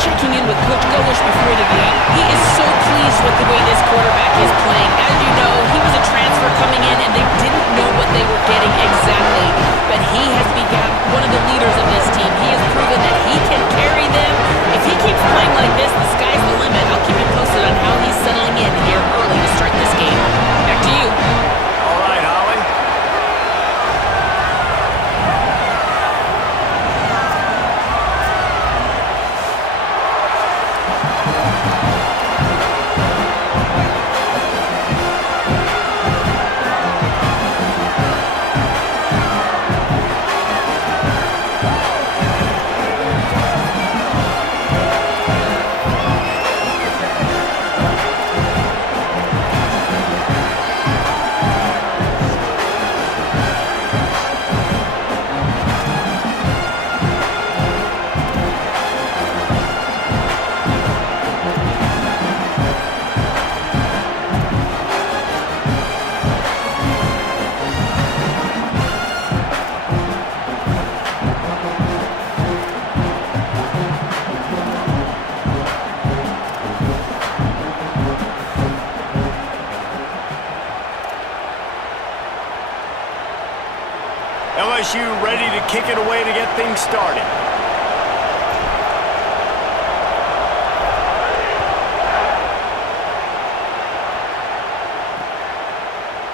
checking in with Coach Golish before the game. He is so pleased with the way this quarterback is playing. As you know, he was a transfer coming in, and they didn't know what they were getting exactly. But he has become one of the leaders of this team. He has proven that he can carry them. If he keeps playing like this, the sky's the limit. I'll keep you posted on how he's settling in here early to start this game. Back to you. All right, Holly. LSU ready to kick it away to get things started.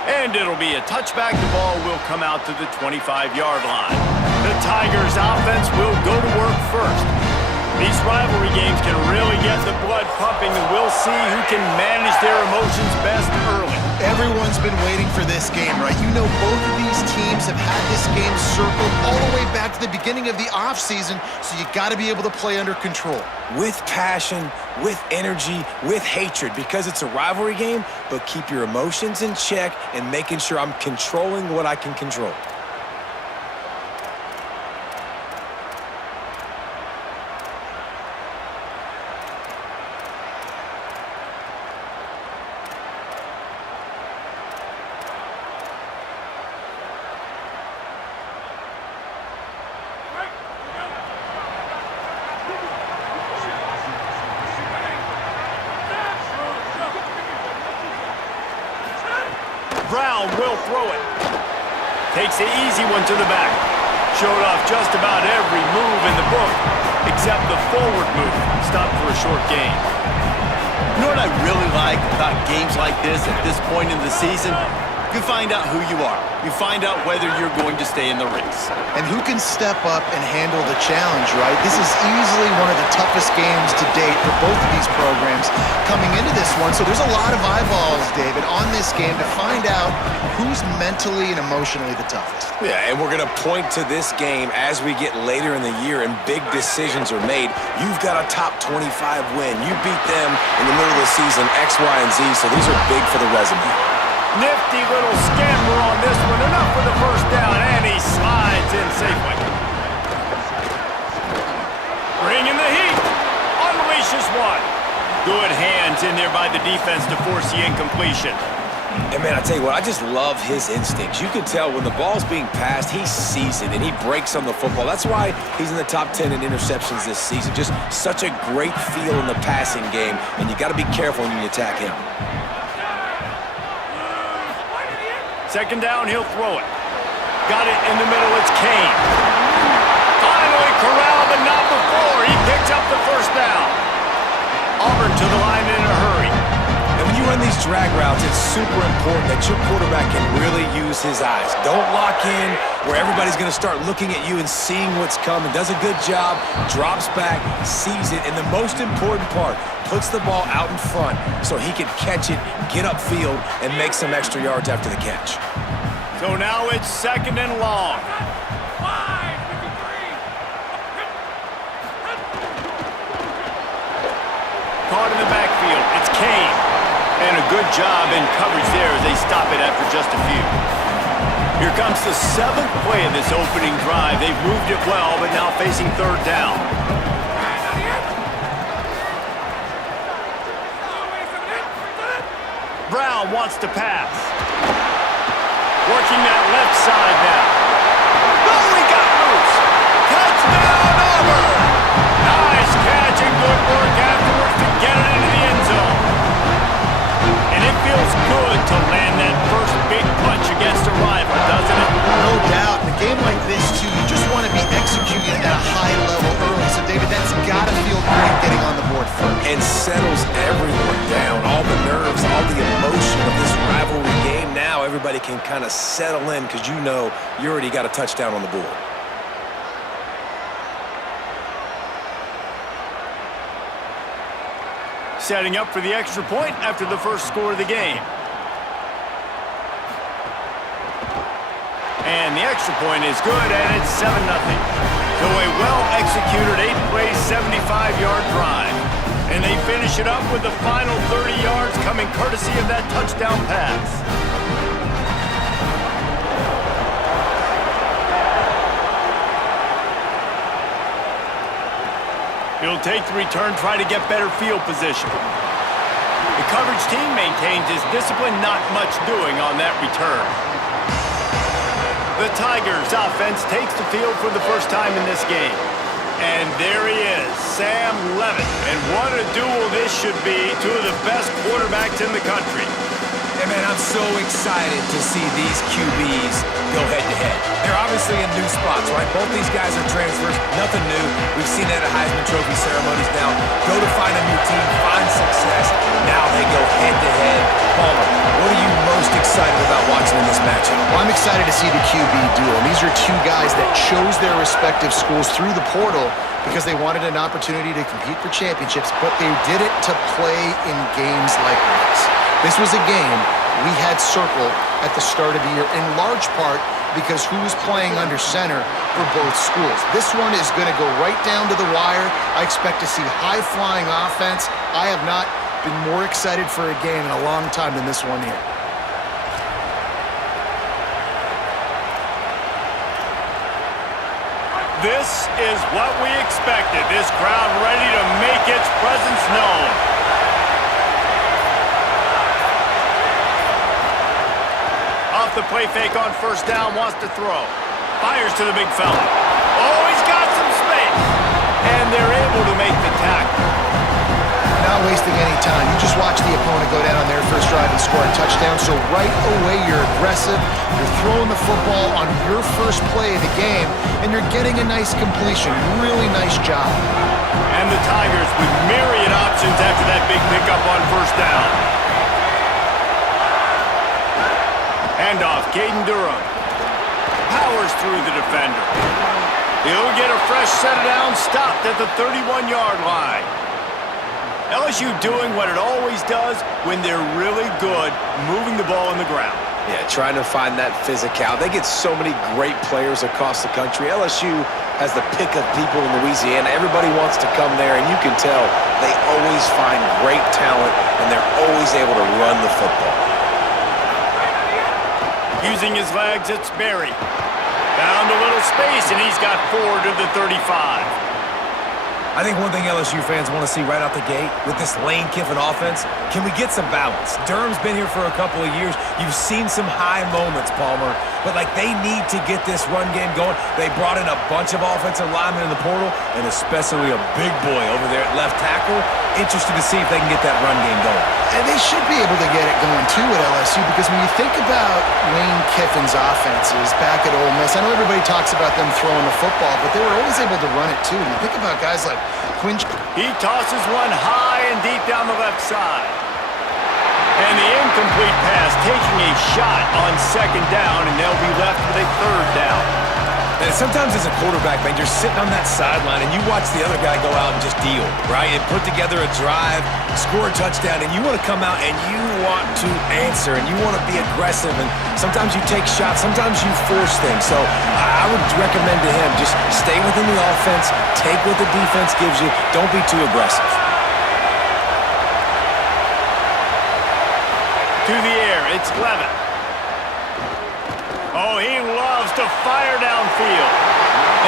And it'll be a touchback. The ball will come out to the 25-yard line. The Tigers' offense will go to work first. These rivalry games can really get the blood pumping, and we'll see who can manage their emotions best early. Everyone's been waiting for this game, right? You know, both of these teams have had this game circled all the way back to the beginning of the offseason, so you got to be able to play under control. With passion, with energy, with hatred, because it's a rivalry game, but keep your emotions in check and making sure I'm controlling what I can control. Brown will throw it. Takes the easy one to the back. Showed off just about every move in the book, except the forward move. Stopped for a short gain. You know what I really like about games like this at this point in the season? You find out who you are. You find out whether you're going to stay in the race. And who can step up and handle the challenge, right? This is easily one of the toughest games to date for both of these programs coming into this one. So there's a lot of eyeballs, David, on this game to find out who's mentally and emotionally the toughest. Yeah, and we're going to point to this game as we get later in the year and big decisions are made. You've got a top 25 win. You beat them in the middle of the season, X, Y, and Z, so these are big for the resume. Nifty little scamper on this one. Enough for the first down, and he slides in safely. Bringing the heat. Unleashes one. Good hands in there by the defense to force the incompletion. And, man, I tell you what, I just love his instincts. You can tell when the ball's being passed, he sees it, and he breaks on the football. That's why he's in the top 10 in interceptions this season. Just such a great feel in the passing game, and you got to be careful when you attack him. Second down, he'll throw it. Got it in the middle, it's Kane. Finally corralled, but not before. He picks up the first down. Auburn to the line in a hurry. And when you run these drag routes, it's super important that your quarterback can really use his eyes. Don't lock in where everybody's going to start looking at you and seeing what's coming. Does a good job, drops back, sees it, and the most important part, puts the ball out in front so he can catch it, get upfield, and make some extra yards after the catch. So now it's second and long. Caught in the backfield. It's Kane. And a good job in coverage there as they stop it after just a few. Here comes the seventh play of this opening drive. They've moved it well, but now facing third down. Brown wants to pass. Working that left side now. Oh, he got loose. Touchdown, Auburn. Nice catch and good and settles everyone down. All the nerves, all the emotion of this rivalry game. Now everybody can kind of settle in because you know you already got a touchdown on the board. Setting up for the extra point after the first score of the game. And the extra point is good, and it's 7-0. So a well-executed 8-play, 75-yard drive. And they finish it up with the final 30 yards coming courtesy of that touchdown pass. He'll take the return, try to get better field position. The coverage team maintains his discipline, not much doing on that return. The Tigers offense takes the field for the first time in this game. And there he is, Sam Levitt. And what a duel this should be, two of the best quarterbacks in the country. Hey, man, I'm so excited to see these QBs go head-to-head. They're obviously in new spots, right? Both these guys are transfers, nothing new. We've seen that at Heisman Trophy ceremonies now. Go to find a new team, find success. Now they go head-to-head. Palmer, what are you most excited about watching in this matchup? Well, I'm excited to see the QB duel. These are two guys that chose their respective schools through the portal because they wanted an opportunity to compete for championships, but they did it to play in games like this. This was a game we had circled at the start of the year, in large part because who was playing under center for both schools. This one is going to go right down to the wire. I expect to see high-flying offense. I have not been more excited for a game in a long time than this one here. This is what we expected. This crowd ready to make its presence known. Off the play fake on first down, wants to throw. Fires to the big fella. Oh, he's got some space. And they're able to make the tackle. Not wasting any time. You just watch the opponent go down on their first drive and score a touchdown. So right away, you're aggressive. You're throwing the football on your first play of the game, and you're getting a nice completion. Really nice job. And the Tigers with myriad options after that big pickup on first down. Handoff, Caden Durham. Powers through the defender. He'll get a fresh set of downs, stopped at the 31-yard line. LSU doing what it always does when they're really good, moving the ball on the ground. Yeah, trying to find that physical. They get so many great players across the country. LSU has the pick of people in Louisiana. Everybody wants to come there, and you can tell they always find great talent, and they're always able to run the football. Using his legs, it's Berry. Found a little space, and he's got 4 to the 35. I think one thing LSU fans want to see right out the gate with this Lane Kiffin offense, can we get some balance? Durham's been here for a couple of years. You've seen some high moments, Palmer, but like they need to get this run game going. They brought in a bunch of offensive linemen in the portal, and especially a big boy over there at left tackle. Interested to see if they can get that run game going. And they should be able to get it going, too, at LSU, because when you think about Lane Kiffin's offenses back at Ole Miss, I know everybody talks about them throwing the football, but they were always able to run it, too. And you think about guys like Quinn. He tosses one high and deep down the left side. And the incomplete pass taking a shot on second down, and they'll be left with a third down. And sometimes as a quarterback, man, you're sitting on that sideline and you watch the other guy go out and just deal, right? And put together a drive, score a touchdown, and you want to come out and you want to answer and you want to be aggressive. And sometimes you take shots, sometimes you force things. So I would recommend to him just stay within the offense, take what the defense gives you, don't be too aggressive. To the air, it's Levitt. Oh, he loves to fire downfield.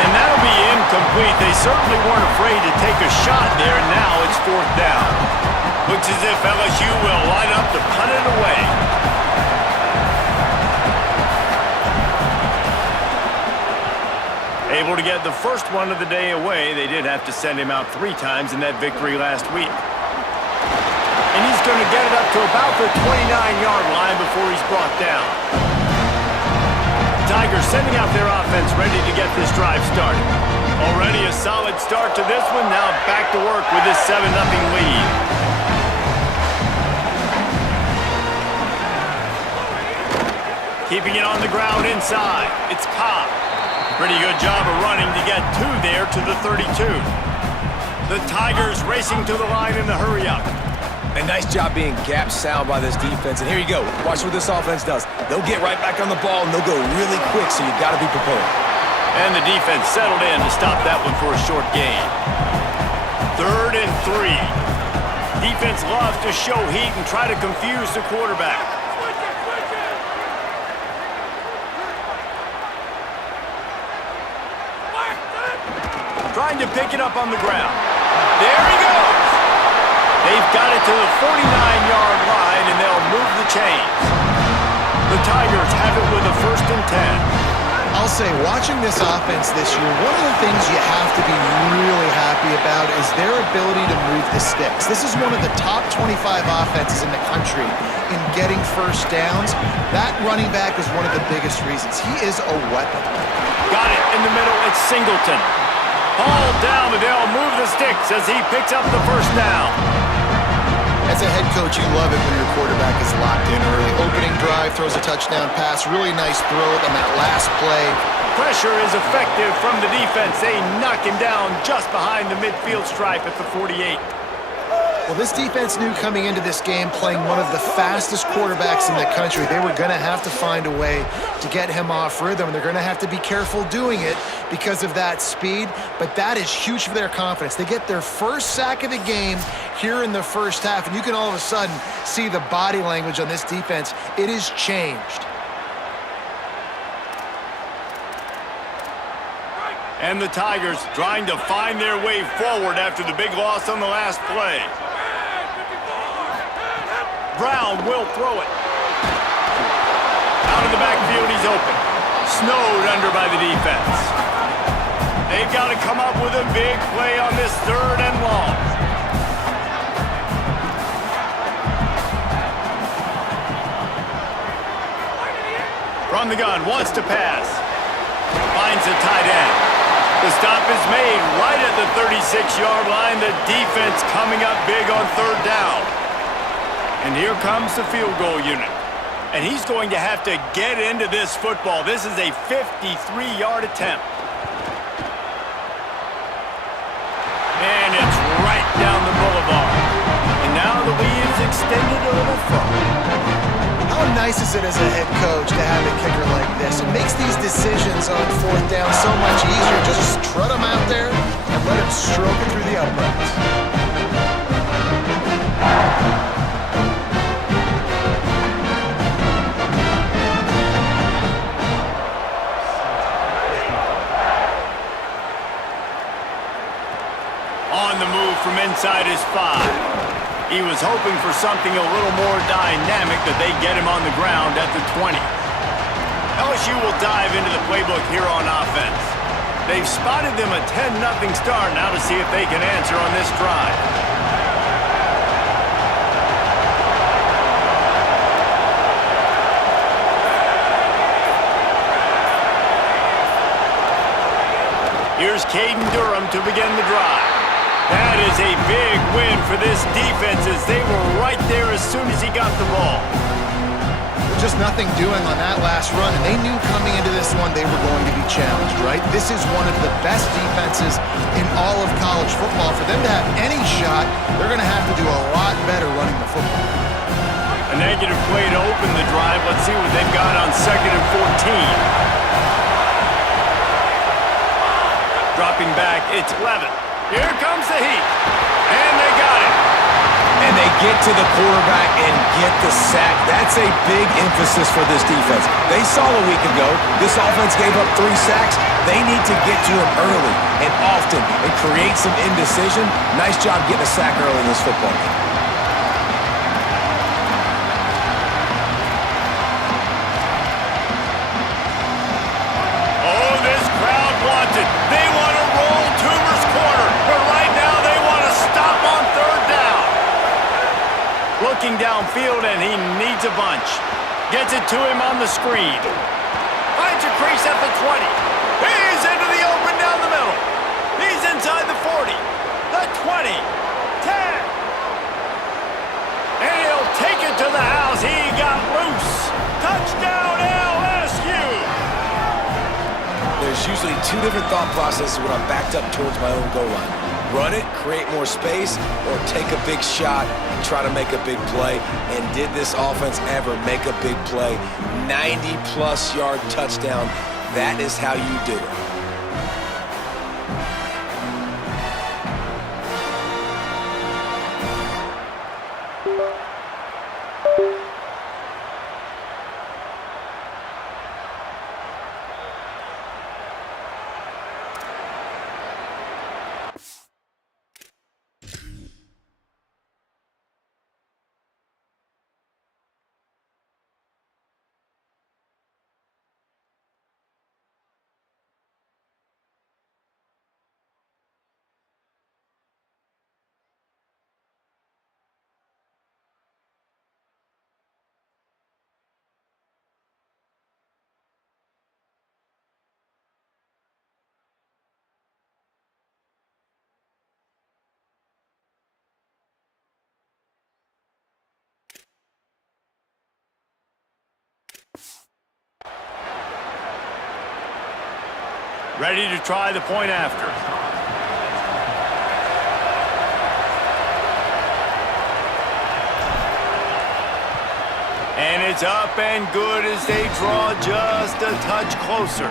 And that'll be incomplete. They certainly weren't afraid to take a shot there, and now it's fourth down. Looks as if LSU will line up to punt it away. Able to get the first one of the day away. They did have to send him out 3 times in that victory last week. And he's going to get it up to about the 29-yard line before he's brought down. Tigers sending out their offense ready to get this drive started. Already a solid start to this one. Now back to work with this 7-0 lead. Keeping it on the ground inside. It's Cobb. Pretty good job of running to get 2 there to the 32. The Tigers racing to the line in the hurry-up. A nice job being gap sound by this defense. And here you go. Watch what this offense does. They'll get right back on the ball, and they'll go really quick, so you've got to be prepared. And the defense settled in to stop that one for a short gain. 3rd and 3. Defense loves to show heat and try to confuse the quarterback. Trying to pick it up on the ground. There he goes. They've got it to the 49-yard line, and they'll move the chains. The Tigers have it with a 1st and 10. I'll say, watching this offense this year, one of the things you have to be really happy about is their ability to move the sticks. This is one of the top 25 offenses in the country in getting first downs. That running back is one of the biggest reasons. He is a weapon. Got it in the middle. It's Singleton. Hauled down, but they'll move the sticks as he picks up the 1st down. As a head coach, you love it when your quarterback is locked in early. Opening drive, throws a touchdown pass. Really nice throw on that last play. Pressure is effective from the defense. They knock him down just behind the midfield stripe at the 48. Well, this defense knew coming into this game, playing one of the fastest quarterbacks in the country, they were going to have to find a way to get him off rhythm. They're going to have to be careful doing it because of that speed, but that is huge for their confidence. They get their 1st sack of the game here in the 1st half, and you can all of a sudden see the body language on this defense. It is changed. And the Tigers trying to find their way forward after the big loss on the last play. Brown will throw it. Out of the backfield, he's open. Snowed under by the defense. They've got to come up with a big play on this 3rd and long. From the gun, wants to pass. Finds a tight end. The stop is made right at the 36-yard line. The defense coming up big on 3rd down. And here comes the field goal unit. And he's going to have to get into this football. This is a 53-yard attempt. And it's right down the boulevard. And now the lead is extended a little further. How nice is it as a head coach to have a kicker like this? It makes these decisions on 4th down so much easier. Just strut him out there and let him stroke it through the uprights. On the move from inside his 5. He was hoping for something a little more dynamic, that they get him on the ground at the 20. LSU will dive into the playbook here on offense. They've spotted them a 10-0 start. Now to see if they can answer on this drive. Here's Caden Durham to begin the drive. That is a big win for this defense, as they were right there as soon as he got the ball. Just nothing doing on that last run, and they knew coming into this one they were going to be challenged, right? This is one of the best defenses in all of college football. For them to have any shot, they're going to have to do a lot better running the football. A negative play to open the drive. Let's see what they've got on 2nd and 14. Dropping back, it's Levin. Here comes the heat. And they got it. And they get to the quarterback and get the sack. That's a big emphasis for this defense. They saw a week ago, this offense gave up 3 sacks. They need to get to him early and often and create some indecision. Nice job getting a sack early in this football game. Oh, this crowd wants it. They want to roll Toomer's corner. But right now they want to stop on 3rd down. Looking downfield, and he needs a bunch. Gets it to him on the screen. Finds a crease at the 20. He's into the open down the middle. usually two different thought processes when I'm backed up towards my own goal line. Run it, create more space, or take a big shot and try to make a big play. And did this offense ever make a big play? 90-plus yard touchdown. That is how you do it. Ready to try the point after. And it's up and good as they draw just a touch closer.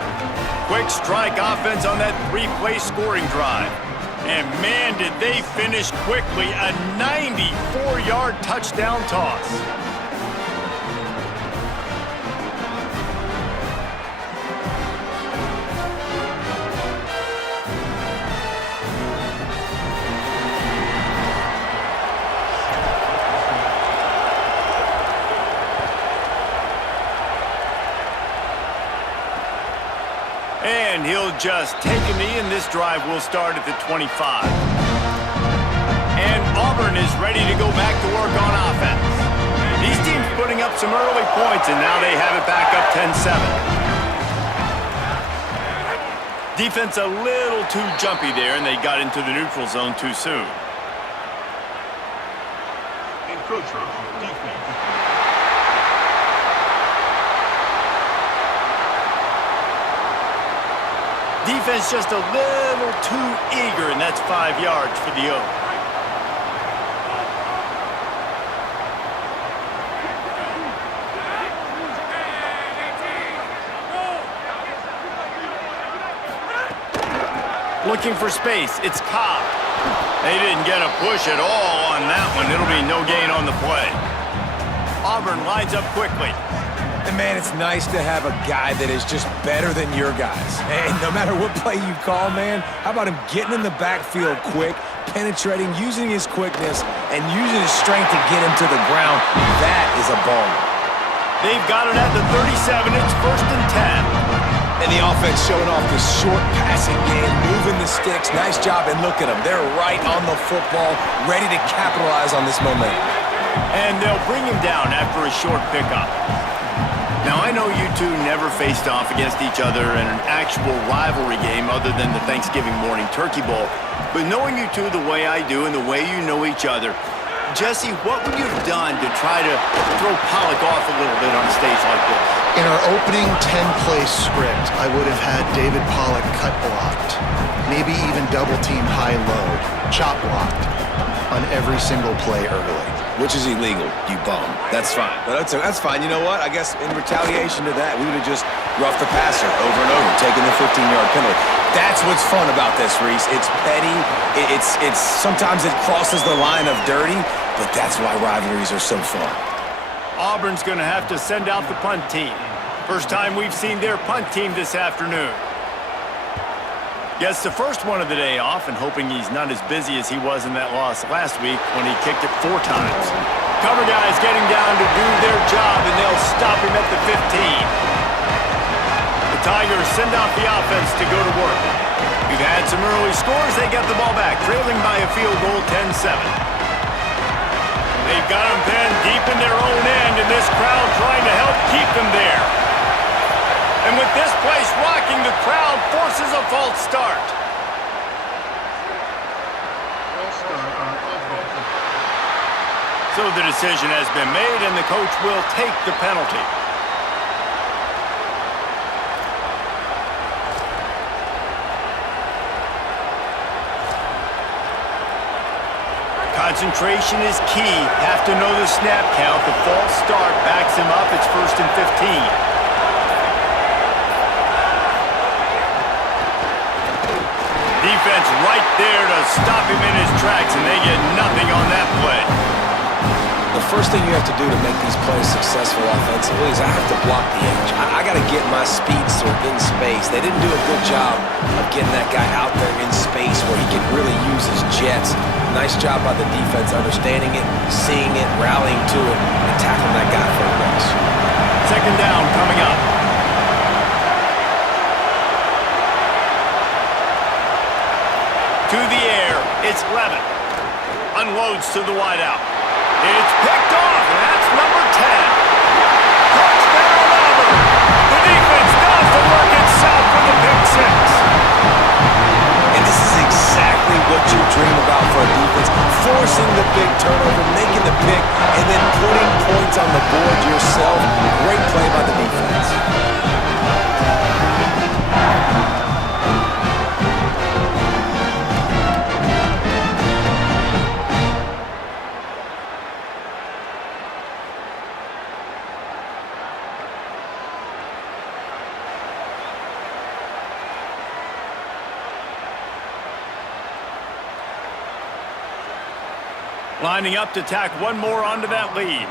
Quick strike offense on that three-play scoring drive. And man, did they finish quickly. A 94-yard touchdown toss. And he'll just take a knee, and this drive will start at the 25. And Auburn is ready to go back to work on offense. These teams putting up some early points, and now they have it back up 10-7. Defense a little too jumpy there, and they got into the neutral zone too soon. Encroachment defense. Defense just a little too eager, and that's 5 yards for the Oak. Looking for space, it's Cobb. They didn't get a push at all on that one. It'll be no gain on the play. Auburn lines up quickly. And man, it's nice to have a guy that is just better than your guys. And no matter what play you call, man, how about him getting in the backfield quick, penetrating, using his quickness, and using his strength to get him to the ground? That is a ball. They've got it at the 37. It's 1st and 10. And the offense showing off this short passing game, moving the sticks. Nice job, and look at them. They're right on the football, ready to capitalize on this momentum. And they'll bring him down after a short pickup. Now, I know you two never faced off against each other in an actual rivalry game other than the Thanksgiving morning Turkey Bowl. But knowing you two the way I do and the way you know each other, Jesse, what would you have done to try to throw Pollock off a little bit on a stage like this? In our opening 10-play script, I would have had David Pollock cut blocked, maybe even double-team high-load, chop blocked on every single play early. Which is illegal, you bum. That's fine. But that's fine. You know what? I guess in retaliation to that, we would have just roughed the passer over and over, taking the 15-yard penalty. That's what's fun about this, Reese. It's petty. It's sometimes it crosses the line of dirty, but that's why rivalries are so fun. Auburn's going to have to send out the punt team. First time we've seen their punt team this afternoon. Gets the first one of the day off and hoping he's not as busy as he was in that loss last week when he kicked it 4 times. Cover guys getting down to do their job, and they'll stop him at the 15. The Tigers send out the offense to go to work. We've had some early scores. They get the ball back, trailing by a field goal 10-7. They've got them pinned deep in their own end, and this crowd trying to help keep them there. And with this place rocking, the crowd forces a false start. So the decision has been made, and the coach will take the penalty. Concentration is key. Have to know the snap count. The false start backs him up. It's 1st and 15. Defense right there to stop him in his tracks, and they get nothing on that play. The first thing you have to do to make these plays successful offensively is I have to block the edge. I got to get my speedster in space. They didn't do a good job of getting that guy out there in space where he can really use his jets. Nice job by the defense understanding it, seeing it, rallying to it, and tackling that guy for a loss. 2nd down coming up. To the air, it's Levin. Unloads to the wideout. It's picked off, and that's number 10. Touchdown, Auburn. The defense does the work itself for the pick 6. And this is exactly what you dream about for a defense. Forcing the big turnover, making the pick, and then putting points on the board yourself. Great play by the defense. Lining up to tack one more onto that lead.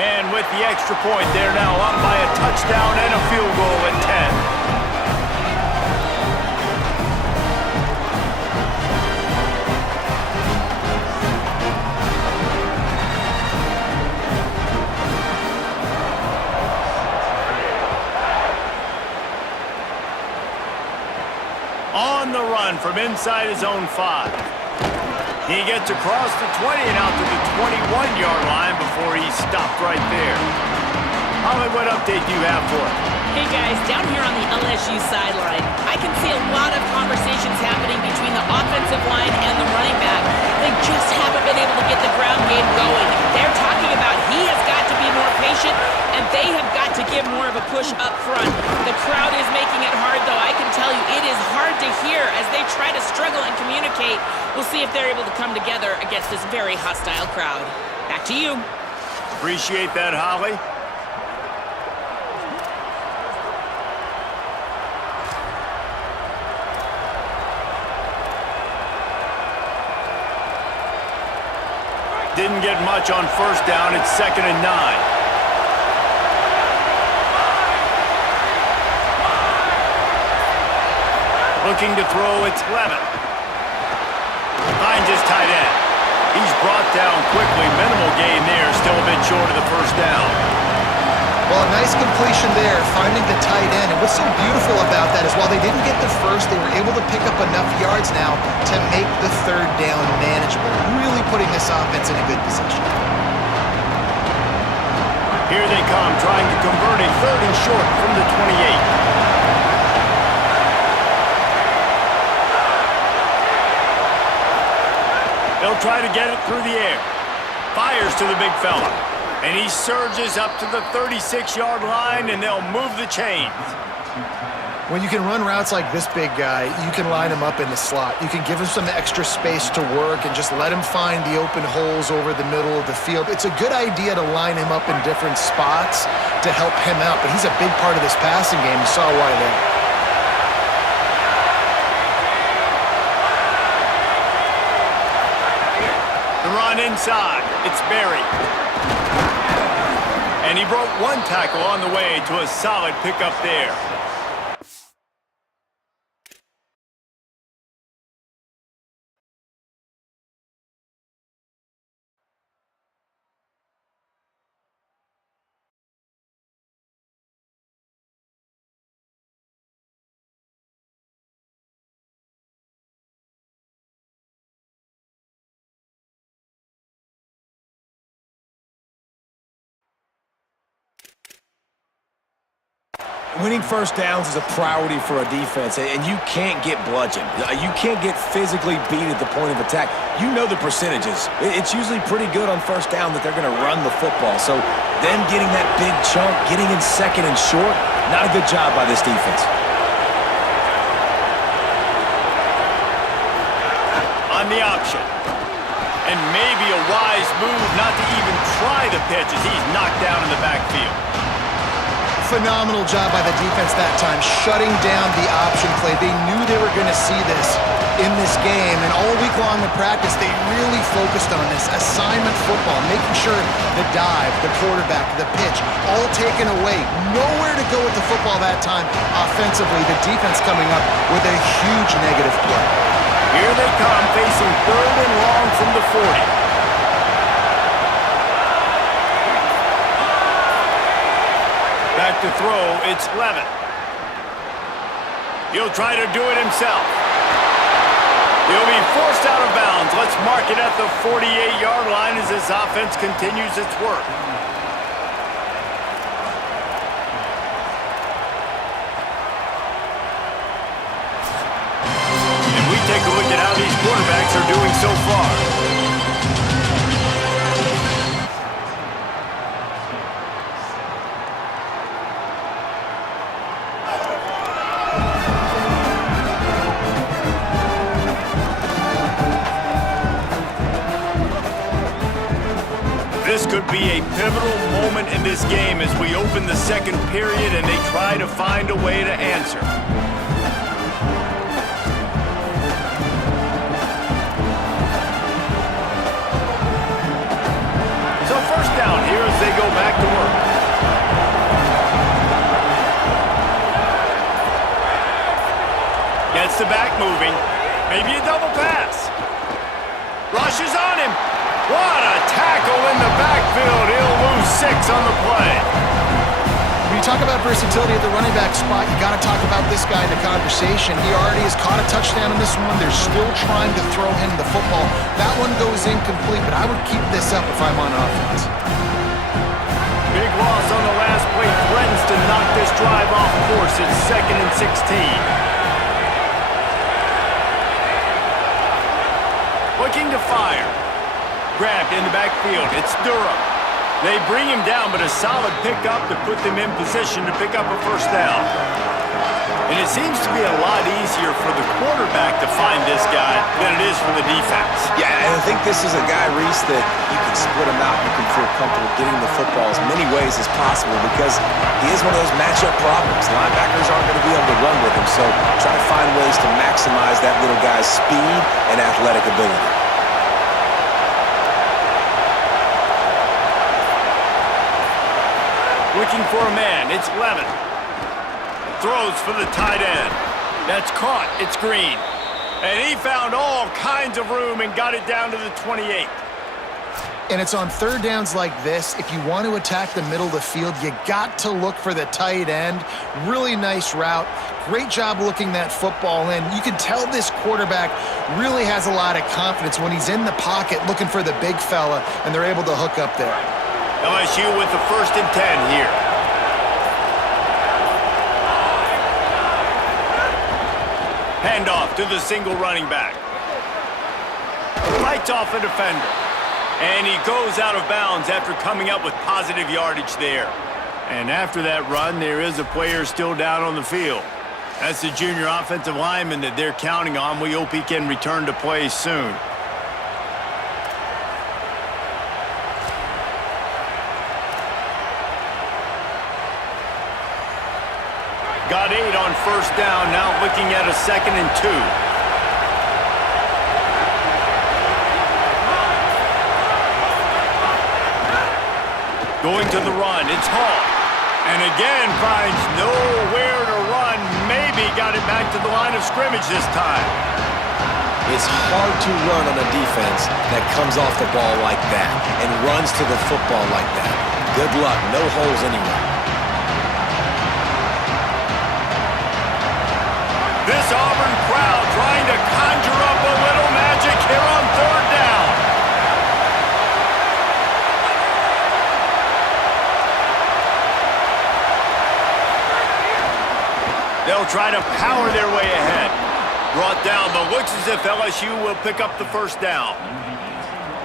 And with the extra point, they're now up by a touchdown and a field goal at 10. On the run from inside his own 5. He gets across the 20 and out to the 21-yard line before he stopped right there. Holly, what update do you have for him? Hey guys, down here on the LSU sideline, I can see a lot of conversations happening between the offensive line and the running back. They just haven't been able to get the ground game going. They're talking about he has got to be more patient, and they have got to give more of a push up front. The crowd is making it hard, though. I can tell you it is hard to hear as they try to struggle and communicate. We'll see if they're able to come together against this very hostile crowd. Back to you. Appreciate that, Holly. Didn't get much on 1st down. It's 2nd and 9. Looking to throw, it's Levin. Finds his tight end. He's brought down quickly. Minimal gain there. Still a bit short of the 1st down. Well, a nice completion there, finding the tight end. And what's so beautiful about that is while they didn't get the first, they were able to pick up enough yards now to make the 3rd down manageable. Really putting this offense in a good position. Here they come, trying to convert a 3rd and short from the 28. They'll try to get it through the air. Fires to the big fella. And he surges up to the 36-yard line, and they'll move the chains. When you can run routes like this big guy, you can line him up in the slot. You can give him some extra space to work and just let him find the open holes over the middle of the field. It's a good idea to line him up in different spots to help him out, but he's a big part of this passing game. You saw why there. The run inside. It's Berry. And he broke one tackle on the way to a solid pickup there. Winning 1st downs is a priority for a defense, and you can't get bludgeoned. You can't get physically beat at the point of attack. You know the percentages. It's usually pretty good on 1st down that they're going to run the football. So them getting that big chunk, getting in 2nd and short, not a good job by this defense. the option. And maybe a wise move not to even try the pitch as he's knocked down in the backfield. Phenomenal job by the defense that time, shutting down the option play. They knew they were going to see this in this game, and all week long in practice, they really focused on this assignment football, making sure the dive, the quarterback, the pitch, all taken away. Nowhere to go with the football that time offensively. The defense coming up with a huge negative play. Here they come, facing 3rd and long from the 40. Back to throw, it's Levin. He'll try to do it himself. He'll be forced out of bounds. Let's mark it at the 48-yard line as this offense continues its work. And we take a look at how these quarterbacks are doing so far. This could be a pivotal moment in this game as we open the second period and they try to find a way to answer. So first down here as they go back to work. Gets the back moving. Maybe a double pass. Rushes on him. What a tackle in the backfield. He'll lose 6 on the play. When you talk about versatility at the running back spot, you got to talk about this guy in the conversation. He already has caught a touchdown in this one. They're still trying to throw him the football. That one goes incomplete, but I would keep this up if I'm on offense. Big loss on the last play. Threatens to knock this drive off course. It's 2nd and 16. Looking to fire. Grabbed in the backfield. It's Durham. They bring him down, but a solid pickup to put them in position to pick up a first down. And it seems to be a lot easier for the quarterback to find this guy than it is for the defense. Yeah, and I think this is a guy, Reese, that you can split him out. You can feel comfortable getting the football as many ways as possible because he is one of those matchup problems. Linebackers aren't going to be able to run with him, so try to find ways to maximize that little guy's speed and athletic ability. Looking for a man, it's Levin. Throws for the tight end. That's caught, it's Green. And he found all kinds of room and got it down to the 28. And it's on third downs like this. If you want to attack the middle of the field, you got to look for the tight end. Really nice route. Great job looking that football in. You can tell this quarterback really has a lot of confidence when he's in the pocket looking for the big fella, and they're able to hook up there. LSU with the 1st and 10 here. Handoff to the single running back. Lights off a defender. And he goes out of bounds after coming up with positive yardage there. And after that run, there is a player still down on the field. That's the junior offensive lineman that they're counting on. We hope he can return to play soon. Got 8 on first down, now looking at a 2nd and 2. Going to the run, it's Hall. And again finds nowhere to run. Maybe got it back to the line of scrimmage this time. It's hard to run on a defense that comes off the ball like that and runs to the football like that. Good luck, no holes anywhere. This Auburn crowd trying to conjure up a little magic here on third down. They'll try to power their way ahead. Brought down, but looks as if LSU will pick up the first down.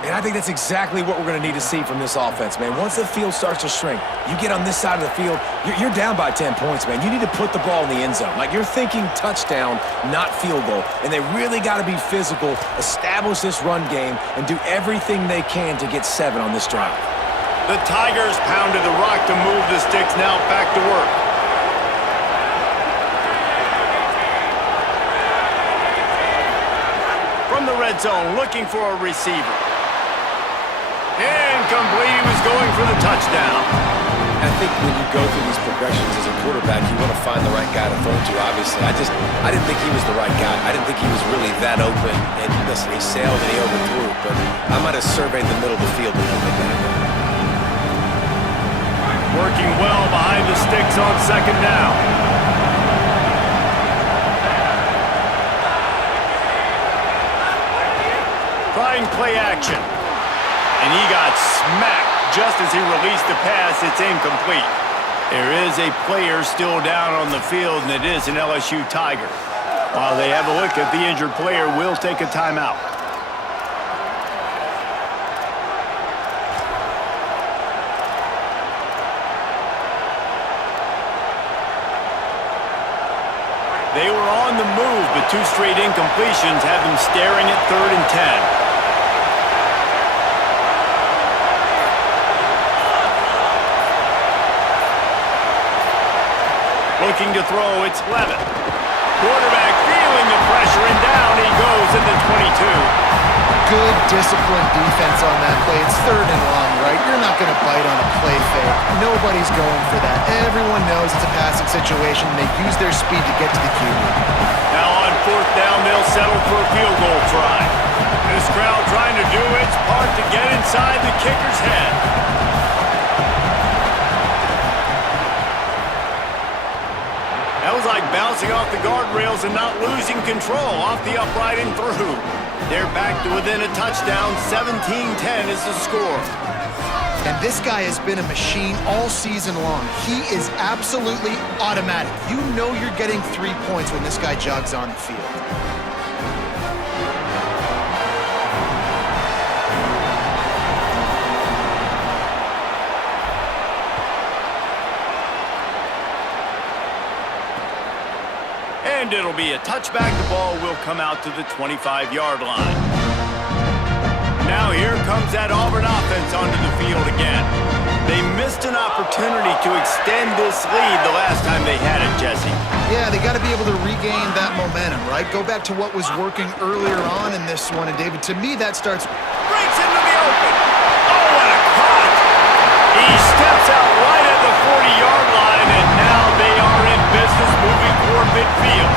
And I think that's exactly what we're going to need to see from this offense, man. Once the field starts to shrink, you get on this side of the field, you're down by 10 points, man. You need to put the ball in the end zone. Like, you're thinking touchdown, not field goal. And they really got to be physical, establish this run game, and do everything they can to get 7 on this drive. The Tigers pounded the rock to move the sticks, now back to work. From the red zone, looking for a receiver. Incomplete, he was going for the touchdown. I think when you go through these progressions as a quarterback, you want to find the right guy to throw to, obviously. I didn't think he was the right guy. I didn't think he was really that open. And listen, he sailed and he overthrew it, but I might have surveyed the middle of the field a little bit better. Working well behind the sticks on second down. Trying play action. And he got smacked just as he released the pass. It's incomplete. There is a player still down on the field, and it is an LSU Tiger. While they have a look at the injured player, will take a timeout. They were on the move, but 2 straight incompletions have them staring at 3rd and 10. Looking to throw, it's Levin. Quarterback feeling the pressure, and down he goes in the 22. Good disciplined defense on that play. It's 3rd and long, right? You're not going to bite on a play fake. Nobody's going for that. Everyone knows it's a passing situation, and they use their speed to get to the QB. Now on 4th down, they'll settle for a field goal try. This crowd trying to do its part to get inside the kicker's head. That was like bouncing off the guardrails and not losing control off the upright and through. They're back to within a touchdown. 17-10 is the score. And this guy has been a machine all season long. He is absolutely automatic. You know you're getting 3 points when this guy jogs on the field. And it'll be a touchback. The ball will come out to the 25-yard line. Now here comes that Auburn offense onto the field again. They missed an opportunity to extend this lead the last time they had it, Jesse. Yeah, they got to be able to regain that momentum, right? Go back to what was working earlier on in this one. And, David, to me, that starts... Breaks into the open. Oh, what a cut. He steps out right at the 40-yard line, and now they are in business moving toward midfield.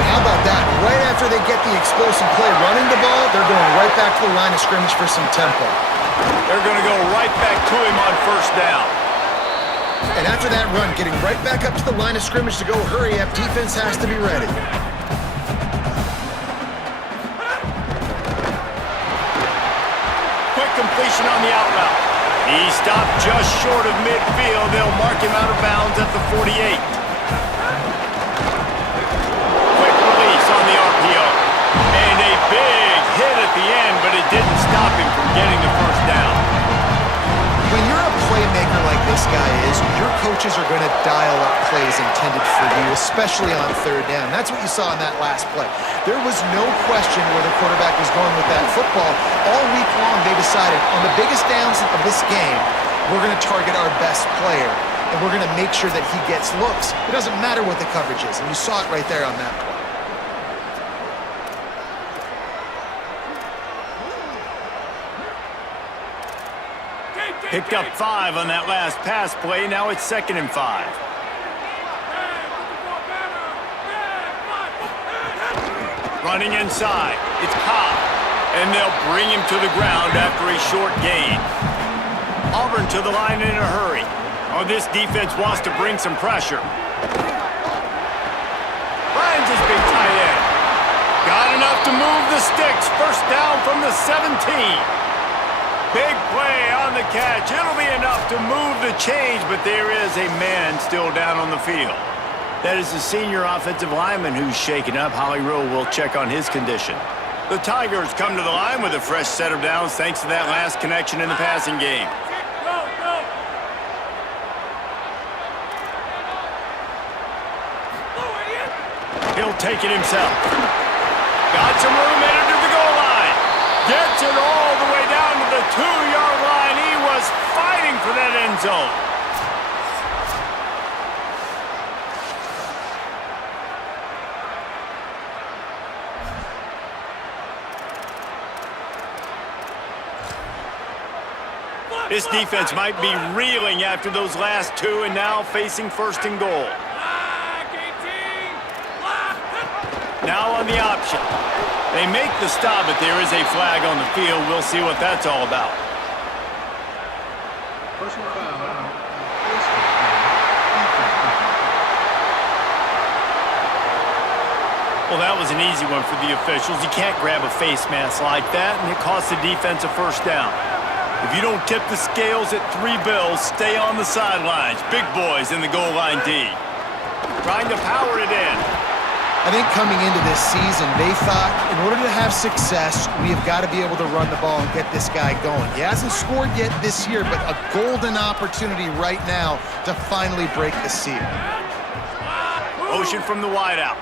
And how about that? Right after they get the explosive play running the ball, they're going right back to the line of scrimmage for some tempo. They're going to go right back to him on 1st down. And after that run, getting right back up to the line of scrimmage to go hurry up, defense has to be ready. Quick completion on the out route. He stopped just short of midfield. They'll mark him out of bounds at the 48. Quick release on the RPO. And a big hit at the end, but it didn't stop him from getting the 1st down. When you're a playmaker like this guy is, your coaches are going to dial up plays intended for you, especially on 3rd down. That's what you saw in that last play. There was no question where the quarterback was going with that football. All week long, they decided on the biggest downs of this game, we're going to target our best player, and we're going to make sure that he gets looks. It doesn't matter what the coverage is, and you saw it right there on that play. Picked up 5 on that last pass play. Now it's 2nd and 5. Running inside. It's Cobb. And they'll bring him to the ground after a short gain. Auburn to the line in a hurry. Oh, this defense wants to bring some pressure. Finds his big tight end. Got enough to move the sticks. 1st down from the 17. Big play on the catch. It'll be enough to move the chains, but there is a man still down on the field. That is the senior offensive lineman who's shaken up. Holly Rowe will check on his condition. The Tigers come to the line with a fresh set of downs thanks to that last connection in the passing game. He'll take it himself. Got some room headed to the goal line. Gets it all the way down to the 2-yard line. He was fighting for that end zone. This defense might be reeling after those last two and now facing first and goal. Now on the option. They make the stop, but there is a flag on the field. We'll see what that's all about. Personal foul. Well, that was an easy one for the officials. You can't grab a face mask like that, and it costs the defense a first down. If you don't tip the scales at 3 bills, stay on the sidelines. Big boys in the goal line D. Trying to power it in. I think coming into this season, they thought in order to have success, we have got to be able to run the ball and get this guy going. He hasn't scored yet this year, but a golden opportunity right now to finally break the seal. Motion from the wideout.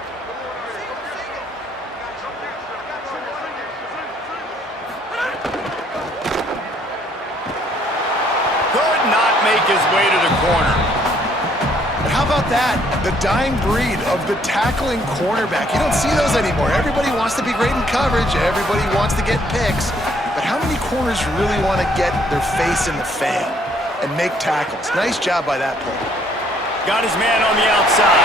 Could not make his way to the corner. But how about that? The dying breed of the tackling cornerback. You don't see those anymore. Everybody wants to be great in coverage. Everybody wants to get picks. But how many corners really want to get their face in the fan and make tackles? Nice job by that player. Got his man on the outside.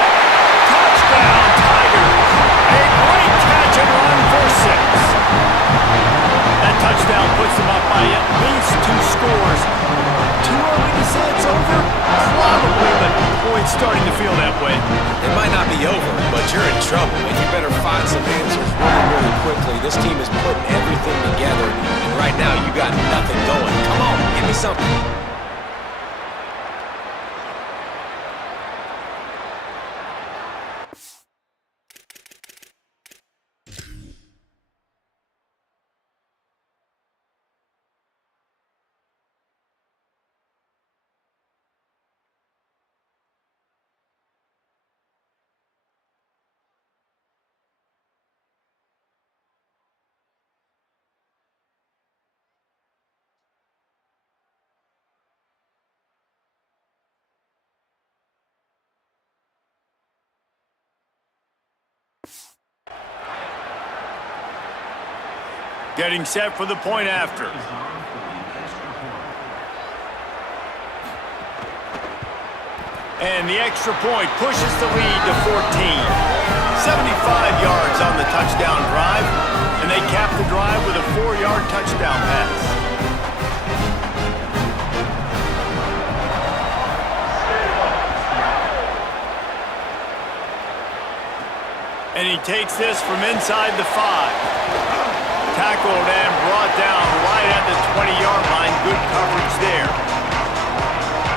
Touchdown, Tigers. A great catch and run for 6. That touchdown puts them up by at least 2 scores. Too early to say it's over? Probably, but boy, it's starting to feel that way. It might not be over, but you're in trouble, and you better find some answers really, really quickly. This team is putting everything together, and right now you got nothing going. Come on, give me something. Getting set for the point after. And the extra point pushes the lead to 14. 75 yards on the touchdown drive, and they cap the drive with a 4-yard touchdown pass. And he takes this from inside the 5. Tackled and brought down right at the 20-yard line. Good coverage there.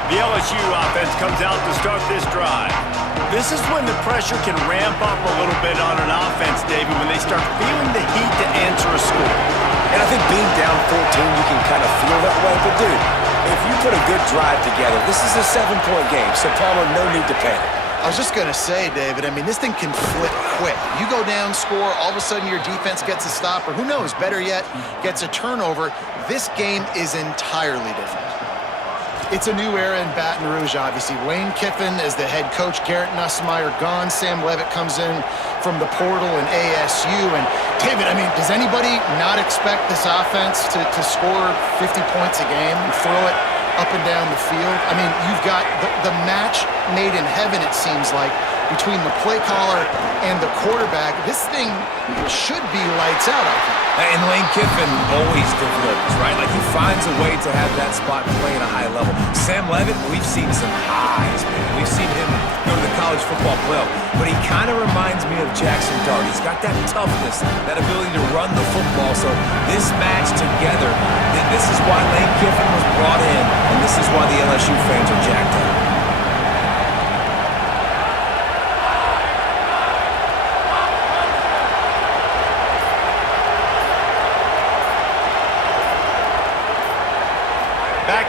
The LSU offense comes out to start this drive. This is when the pressure can ramp up a little bit on an offense, David, when they start feeling the heat to answer a score. And I think being down 14, you can kind of feel that way. But, dude, if you put a good drive together, this is a 7-point game, so Palmer, no need to panic. I was just going to say, David, I mean, this thing can flip quick. You go down, score, all of a sudden your defense gets a stop, or who knows, better yet, gets a turnover. This game is entirely different. It's a new era in Baton Rouge, obviously. Lane Kiffin is the head coach. Garrett Nussmeier gone. Sam Levitt comes in from the portal in ASU. And, David, I mean, does anybody not expect this offense to score 50 points a game and throw it up and down the field? I mean, you've got the match made in heaven, it seems like, between the play caller and the quarterback. This thing should be lights out, I think. And Lane Kiffin always delivers, right? Like, he finds a way to have that spot and play at a high level. Sam Levitt, we've seen some highs, man. We've seen him go to the college football playoff. But he kind of reminds me of Jackson Dart. He's got that toughness, that ability to run the football. So this match together, this is why Lane Kiffin was brought in, and this is why the LSU fans are jacked up.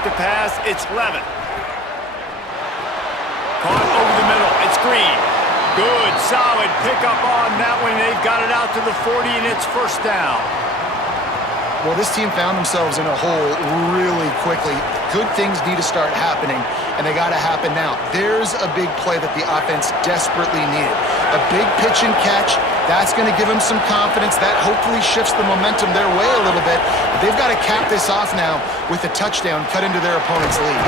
to pass. It's Levin. Caught over the middle. It's Green. Good, solid pickup on that one. They've got it out to the 40, and it's first down. Well, this team found themselves in a hole really quickly. Good things need to start happening, and they got to happen now. There's a big play that the offense desperately needed. A big pitch and catch. That's going to give them some confidence. That hopefully shifts the momentum their way a little bit. But they've got to cap this off now with a touchdown cut into their opponent's lead.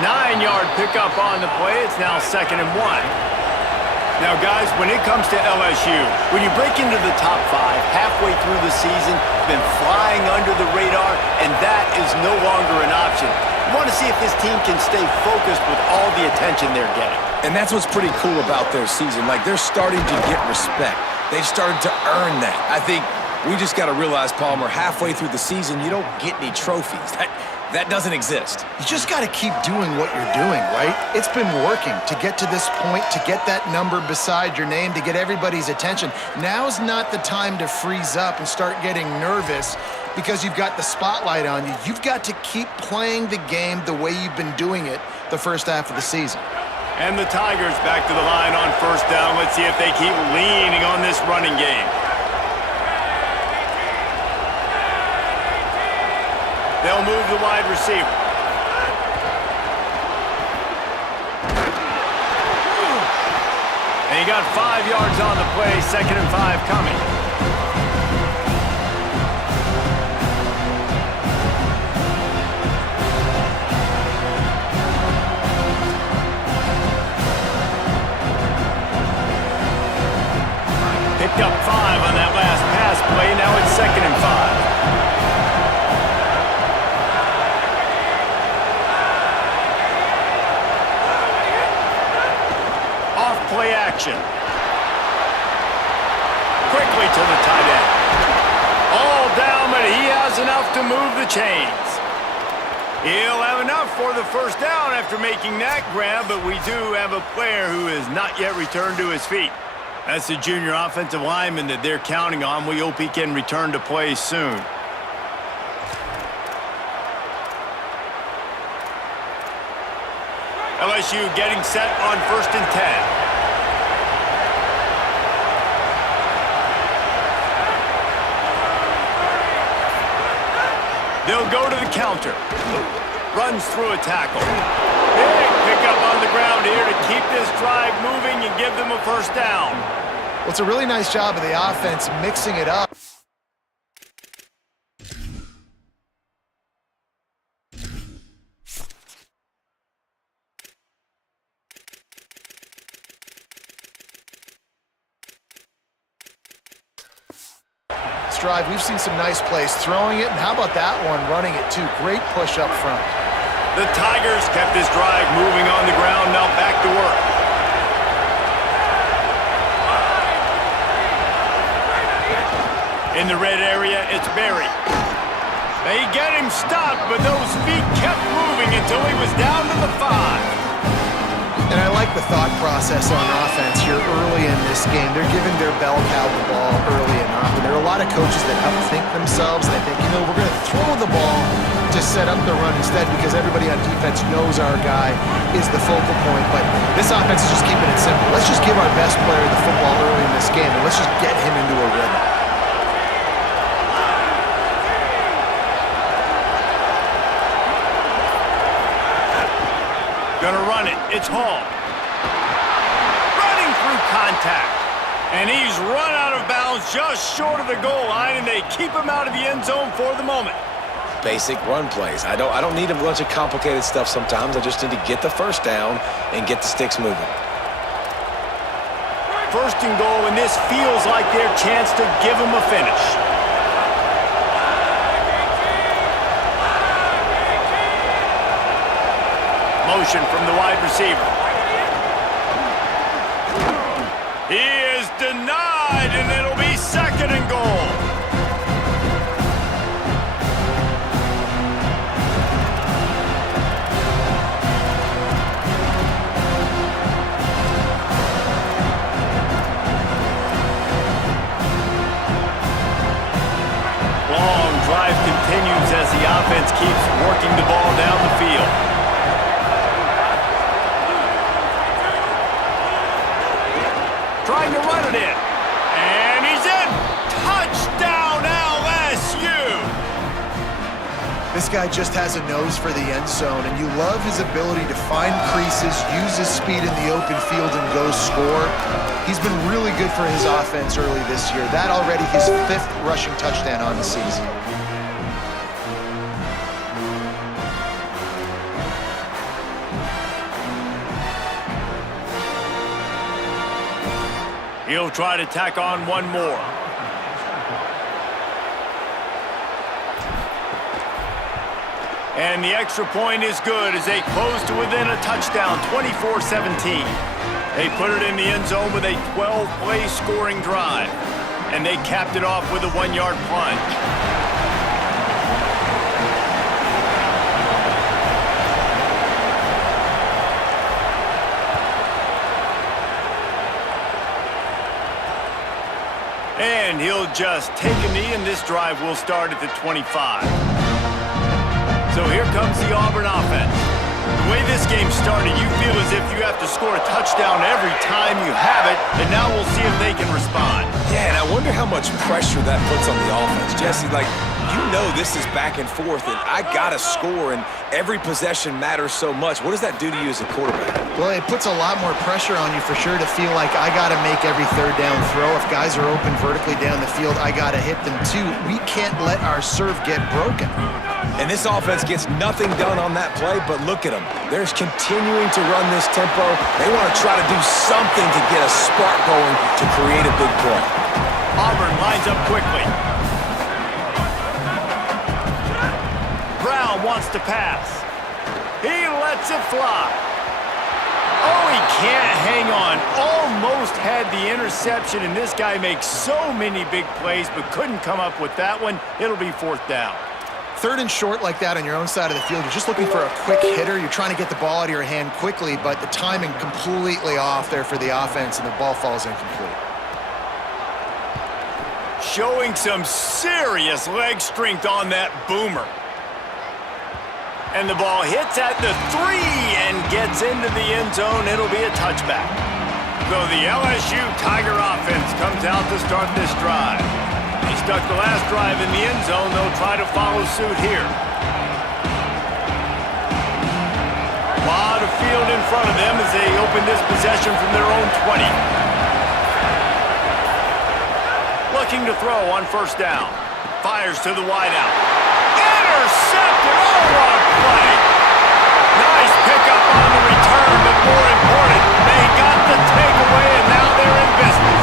9-yard pickup on the play. It's now 2nd and 1. Now, guys, when it comes to LSU, when you break into the top 5 halfway through the season, been flying under the radar, and that is no longer an option. You want to see if this team can stay focused with all the attention they're getting. And that's what's pretty cool about their season. Like, they're starting to get respect. They've started to earn that. I think we just got to realize, Palmer, halfway through the season, you don't get any trophies. That doesn't exist. You just got to keep doing what you're doing, right? It's been working to get to this point, to get that number beside your name, to get everybody's attention. Now's not the time to freeze up and start getting nervous because you've got the spotlight on you. You've got to keep playing the game the way you've been doing it the first half of the season. And the Tigers back to the line on first down. Let's see if they keep leaning on this running game. They'll move the wide receiver. And he got 5 yards on the play, 2nd and 5 coming. Picked up 5 on that last pass play. Now it's 2nd and 5. Play action. Quickly to the tight end. All down, but he has enough to move the chains. He'll have enough for the first down after making that grab, but we do have a player who has not yet returned to his feet. That's the junior offensive lineman that they're counting on. We hope he can return to play soon. LSU getting set on 1st and 10. They'll go to the counter. Runs through a tackle. Big pickup on the ground here to keep this drive moving and give them a first down. Well, it's a really nice job of the offense mixing it up. Drive. We've seen some nice plays throwing it, and how about that one running it too? Great push up front. The Tigers kept this drive moving on the ground. Now back to work. In the red area, it's Berry. They get him stopped, but those feet kept moving until he was down to the 5. And I like the thought process on offense here early in this game. They're giving their bell cow the ball early enough. And there are a lot of coaches that outthink themselves. They think, you know, we're going to throw the ball to set up the run instead because everybody on defense knows our guy is the focal point. But this offense is just keeping it simple. Let's just give our best player the football early in this game, and let's just get him into a rhythm. Gonna run it. It's Hall. Running through contact. And he's run out of bounds just short of the goal line, and they keep him out of the end zone for the moment. Basic run plays. I don't need a bunch of complicated stuff sometimes. I just need to get the first down and get the sticks moving. 1st and goal, and this feels like their chance to give him a finish. Motion from the wide receiver. He is denied, and it'll be 2nd and goal. Long drive drive continues as the offense keeps working the ball down the field. Trying to run it in. And he's in. Touchdown, LSU! This guy just has a nose for the end zone, and you love his ability to find creases, use his speed in the open field, and go score. He's been really good for his offense early this year. That already his 5th rushing touchdown on the season. He'll try to tack on one more. And the extra point is good as they close to within a touchdown, 24-17. They put it in the end zone with a 12-play scoring drive. And they capped it off with a 1-yard plunge. And he'll just take a knee, and this drive will start at the 25. So here comes the Auburn offense. The way this game started, you feel as if you have to score a touchdown every time you have it, and now we'll see if they can respond. Yeah, and I wonder how much pressure that puts on the offense. Jesse, like, you know this is back and forth, and I got to score, and every possession matters so much. What does that do to you as a quarterback? Well, it puts a lot more pressure on you for sure to feel like I got to make every 3rd down throw. If guys are open vertically down the field, I got to hit them too. We can't let our serve get broken. And this offense gets nothing done on that play, but look at them. They're continuing to run this tempo. They want to try to do something to get a spark going to create a big play. Auburn lines up quickly. Brown wants to pass. He lets it fly. Oh, he can't hang on. Almost had the interception, and this guy makes so many big plays, but couldn't come up with that one. It'll be 4th down. 3rd and short like that on your own side of the field, you're just looking for a quick hitter. You're trying to get the ball out of your hand quickly, but the timing completely off there for the offense, and the ball falls incomplete. Showing some serious leg strength on that boomer. And the ball hits at the 3 and gets into the end zone. It'll be a touchback. So the LSU Tiger offense comes out to start this drive. They stuck the last drive in the end zone. They'll try to follow suit here. A lot of field in front of them as they open this possession from their own 20. Looking to throw on 1st down. Fires to the wideout. Intercepted! Oh, what a play! Nice pickup on the return, but more important, they got the takeaway, and now they're in business.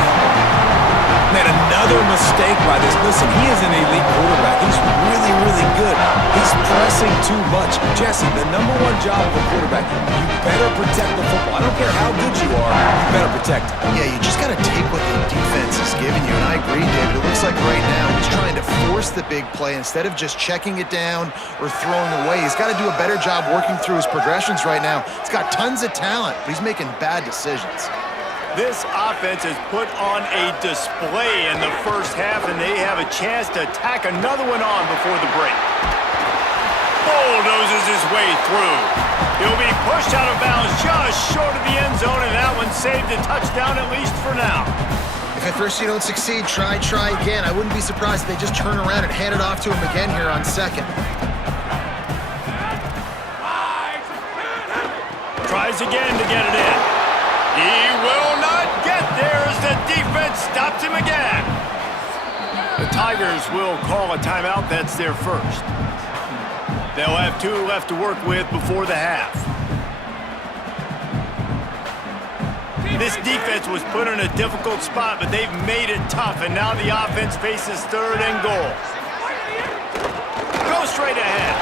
Man, another mistake by this. Listen, he is an elite quarterback. He's really, really good. He's pressing too much. Jesse, the #1 job of a quarterback, you better protect the football. I don't care how good you are, you better protect it. Yeah, you just got to take what the defense is giving you, and I agree, David. It looks like right now he's trying to force the big play instead of just checking it down or throwing away. He's got to do a better job working through his progressions right now. He's got tons of talent, but he's making bad decisions. This offense has put on a display in the first half, and they have a chance to tack another one on before the break. Bulldozes his way through. He'll be pushed out of bounds just short of the end zone, and that one saved a touchdown at least for now. If at first you don't succeed, try again. I wouldn't be surprised if they just turn around and hand it off to him again here on 2nd. Tries again to get it in. He will not get there as the defense stops him again. The Tigers will call a timeout. That's their first. They'll have 2 left to work with before the half. This defense was put in a difficult spot, but they've made it tough, and now the offense faces 3rd and goal. Go straight ahead.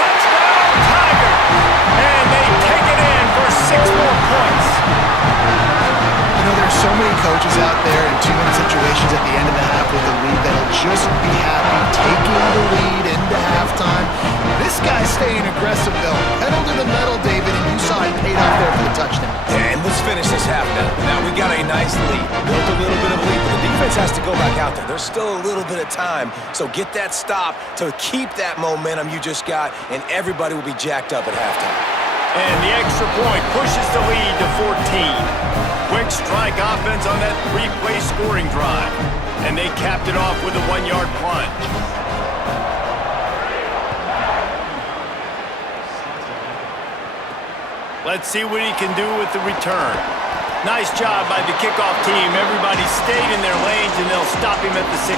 Touchdown, Tigers! And they take it in for 6 more points. You know, there's so many coaches out there in 2-minute situations at the end of the half with the lead that'll just be happy taking the lead into halftime. This guy's staying aggressive, though. Pedal to the metal, David, and you saw it paid off there for the touchdown. And let's finish this half now. Now we got a nice lead. Built a little bit of a lead, but the defense has to go back out there. There's still a little bit of time, so get that stop to keep that momentum you just got, and everybody will be jacked up at halftime. And the extra point pushes the lead to 14. Quick strike offense on that three-play scoring drive. And they capped it off with a 1-yard plunge. Let's see what he can do with the return. Nice job by the kickoff team. Everybody stayed in their lanes, and they'll stop him at the 16.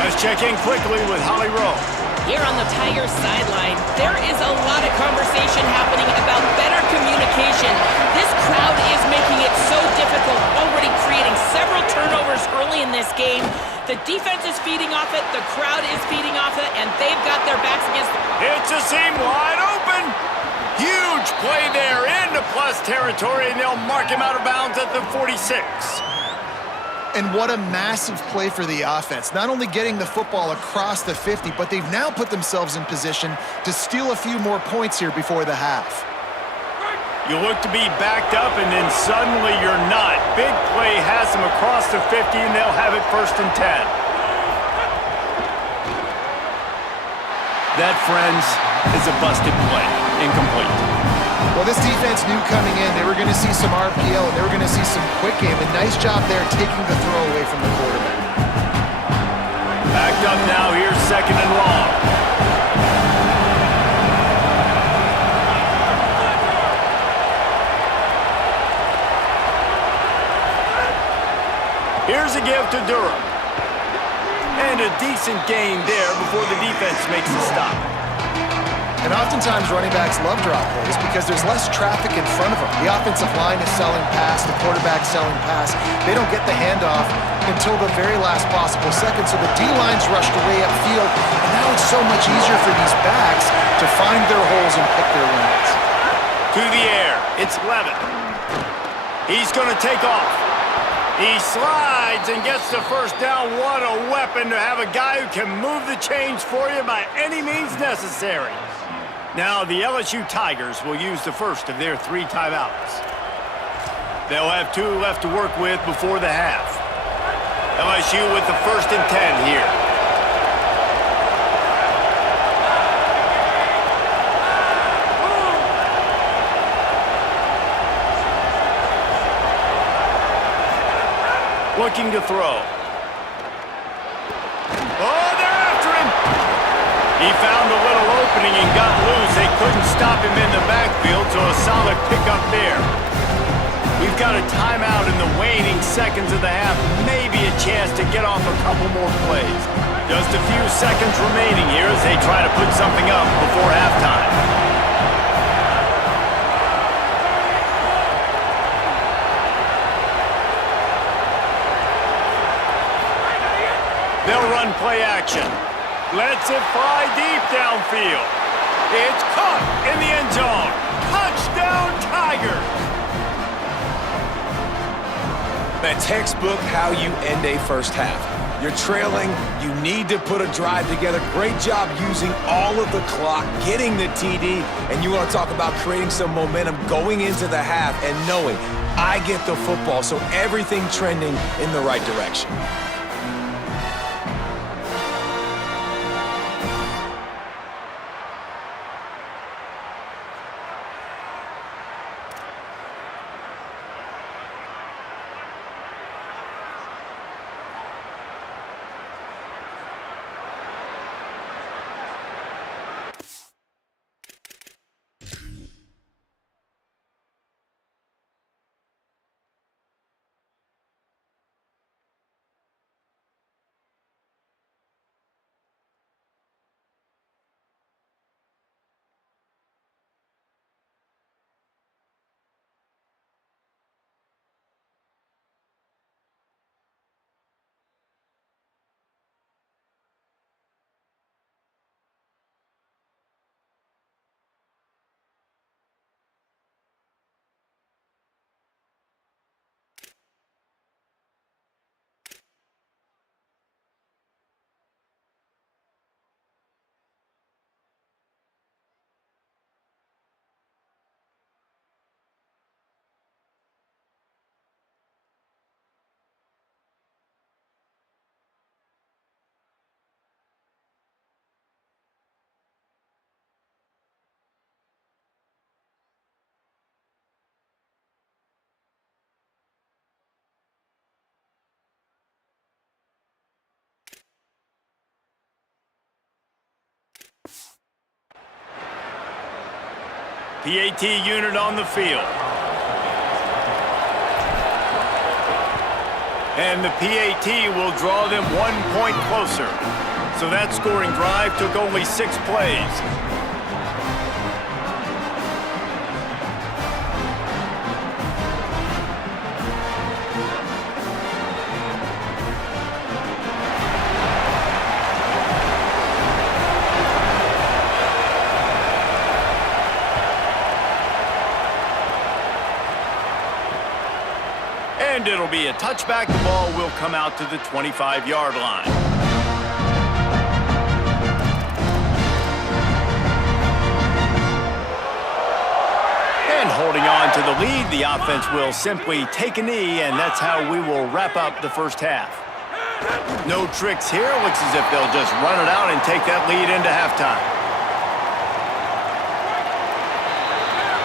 Let's check in quickly with Holly Rowe. Here on the Tigers sideline, there is a lot of conversation happening about better communication. This crowd is making it so difficult, already creating several turnovers early in this game. The defense is feeding off it, the crowd is feeding off it, and they've got their backs against it. It's a seam wide open. Huge play there into plus territory, and they'll mark him out of bounds at the 46. And what a massive play for the offense. Not only getting the football across the 50, but they've now put themselves in position to steal a few more points here before the half. You look to be backed up, and then suddenly you're not. Big play has them across the 50, and they'll have it 1st and 10. That, friends, is a busted play. Incomplete. Well, this defense knew coming in they were going to see some RPO, and they were going to see some quick game. And nice job there taking the throw away from the quarterback. Backed up now. Here's 2nd and long. Here's a give to Durham. And a decent gain there before the defense makes the stop. And oftentimes running backs love drop plays because there's less traffic in front of them. The offensive line is selling pass, the quarterback's selling pass. They don't get the handoff until the very last possible second, so the D-line's rushed away upfield, and now it's so much easier for these backs to find their holes and pick their lanes. To the air, it's Levitt. He's going to take off. He slides and gets the 1st down. What a weapon to have a guy who can move the chains for you by any means necessary. Now the LSU Tigers will use the first of their 3 timeouts. They'll have 2 left to work with before the half. LSU with the 1st and 10 here. Looking to throw. Oh, they're after him! He found a little opening and got loose. They couldn't stop him in the backfield, so a solid pickup there. We've got a timeout in the waning seconds of the half. Maybe a chance to get off a couple more plays. Just a few seconds remaining here as they try to put something up before halftime. They'll run play action. Lets it fly deep downfield. It's caught in the end zone. Touchdown, Tigers! That textbook how you end a first half. You're trailing, you need to put a drive together. Great job using all of the clock, getting the TD, and you want to talk about creating some momentum going into the half and knowing I get the football, so everything trending in the right direction. PAT unit on the field. And the PAT will draw them 1 point closer. So that scoring drive took only 6 plays. And it'll be a touchback. The ball will come out to the 25-yard line. And holding on to the lead, the offense will simply take a knee, and that's how we will wrap up the first half. No tricks here. Looks as if they'll just run it out and take that lead into halftime.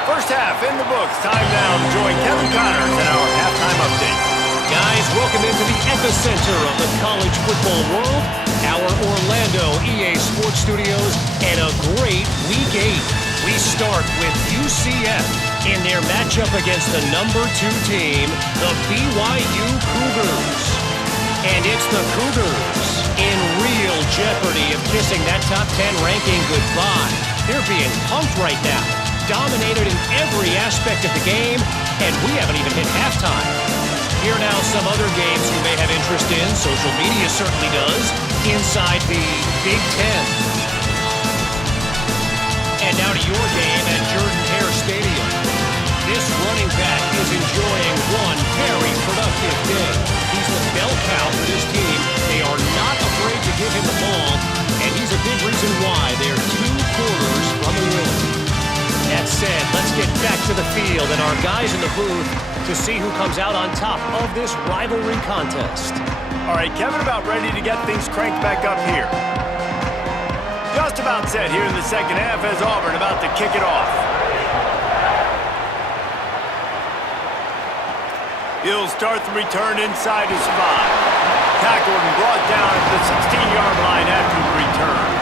First half in the books. Time now to join Kevin Connors in our halftime update. Guys, welcome into the epicenter of the college football world, our Orlando EA Sports Studios, and a great Week 8. We start with UCF in their matchup against the number 2 team, the BYU Cougars. And it's the Cougars in real jeopardy of kissing that top 10 ranking goodbye. They're being pumped right now, dominated in every aspect of the game, and we haven't even hit halftime. Here now some other games you may have interest in, social media certainly does, inside the Big Ten. And now to your game at Jordan-Hare Stadium. This running back is enjoying one very productive day. He's the bell cow for this team. They are not afraid to give him the ball, and he's a big reason why they're 2 quarters from a win. That said, let's get back to the field and our guys in the booth to see who comes out on top of this rivalry contest. All right, Kevin, about ready to get things cranked back up here. Just about set here in the second half as Auburn about to kick it off. He'll start the return inside his 5. Tackled and brought down at the 16-yard line after the return.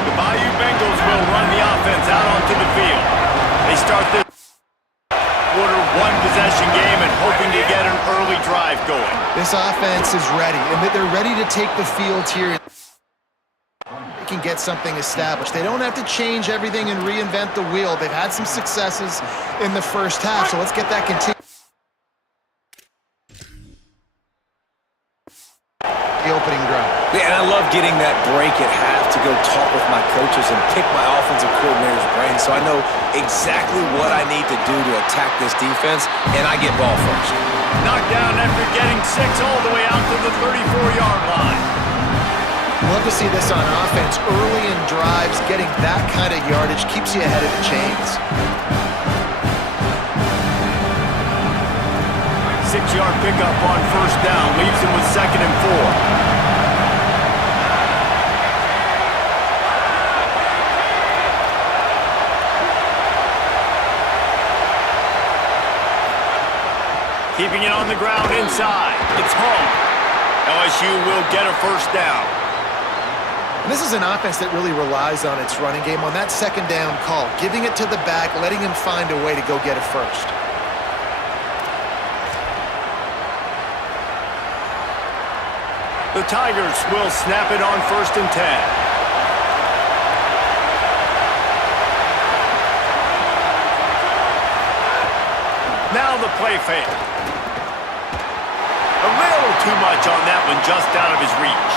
The Bayou Bengals will run the offense out onto the field. They start this quarter 1 possession game and hoping to get an early drive going. This offense is ready, and they're ready to take the field here. They can get something established. They don't have to change everything and reinvent the wheel. They've had some successes in the first half, so let's get that continued. The opening drive. Yeah, and I love getting that break at half to go talk with my coaches and pick my offensive coordinator's brain so I know exactly what I need to do to attack this defense, and I get ball first. Knocked down after getting 6 all the way out to the 34-yard line. Love to see this on offense. Early in drives, getting that kind of yardage keeps you ahead of the chains. 6-yard pickup on first down leaves him with 2nd and 4. Keeping it on the ground inside. It's home. LSU will get a first down. And this is an offense that really relies on its running game on that 2nd down call, giving it to the back, letting him find a way to go get it first. The Tigers will snap it on 1st and 10. Now the play fake. A little too much on that one, just out of his reach.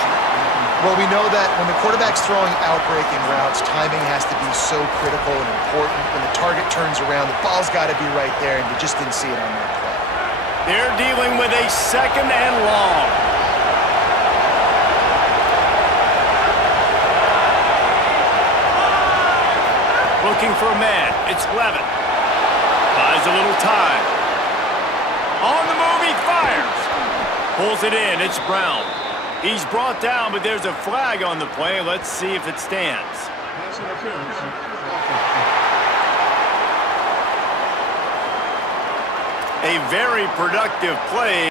Well, we know that when the quarterback's throwing out-breaking routes, timing has to be so critical and important. When the target turns around, the ball's got to be right there, and we just didn't see it on that play. They're dealing with a 2nd and long. Looking for a man. It's Levin. Buys a little time. On the move, he fires. Pulls it in. It's Brown. He's brought down, but there's a flag on the play. Let's see if it stands. Pass interference. A very productive play.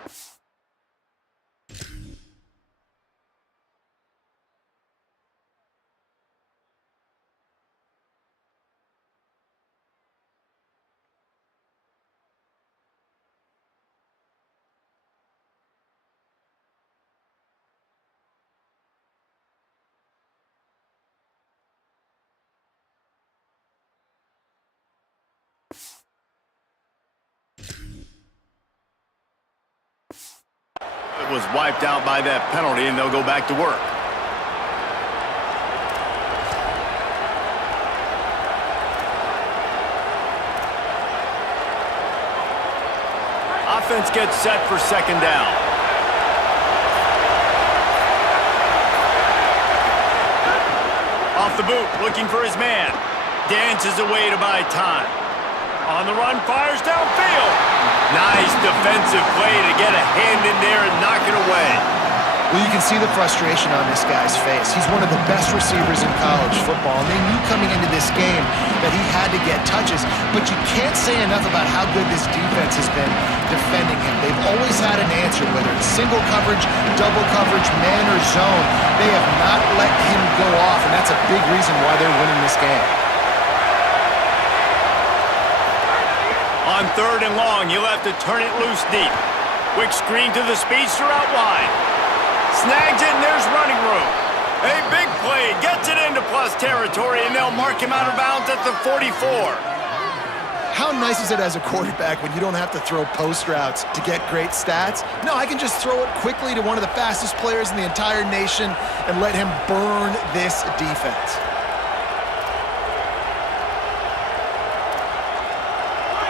Was wiped out by that penalty, and they'll go back to work. Offense gets set for 2nd down. Off the boot, looking for his man. Dances away to buy time. On the run, fires downfield. Nice defensive play to get a hand in there and knock it away. Well, you can see the frustration on this guy's face. He's one of the best receivers in college football, and they knew coming into this game that he had to get touches, but you can't say enough about how good this defense has been defending him. They've always had an answer, whether it's single coverage, double coverage, man or zone. They have not let him go off, and that's a big reason why they're winning this game. On 3rd and long, you'll have to turn it loose deep. Quick screen to the speedster out wide. Snags it, and there's running room. A big play, gets it into plus territory, and they'll mark him out of bounds at the 44. How nice is it as a quarterback when you don't have to throw post routes to get great stats? No, I can just throw it quickly to one of the fastest players in the entire nation and let him burn this defense.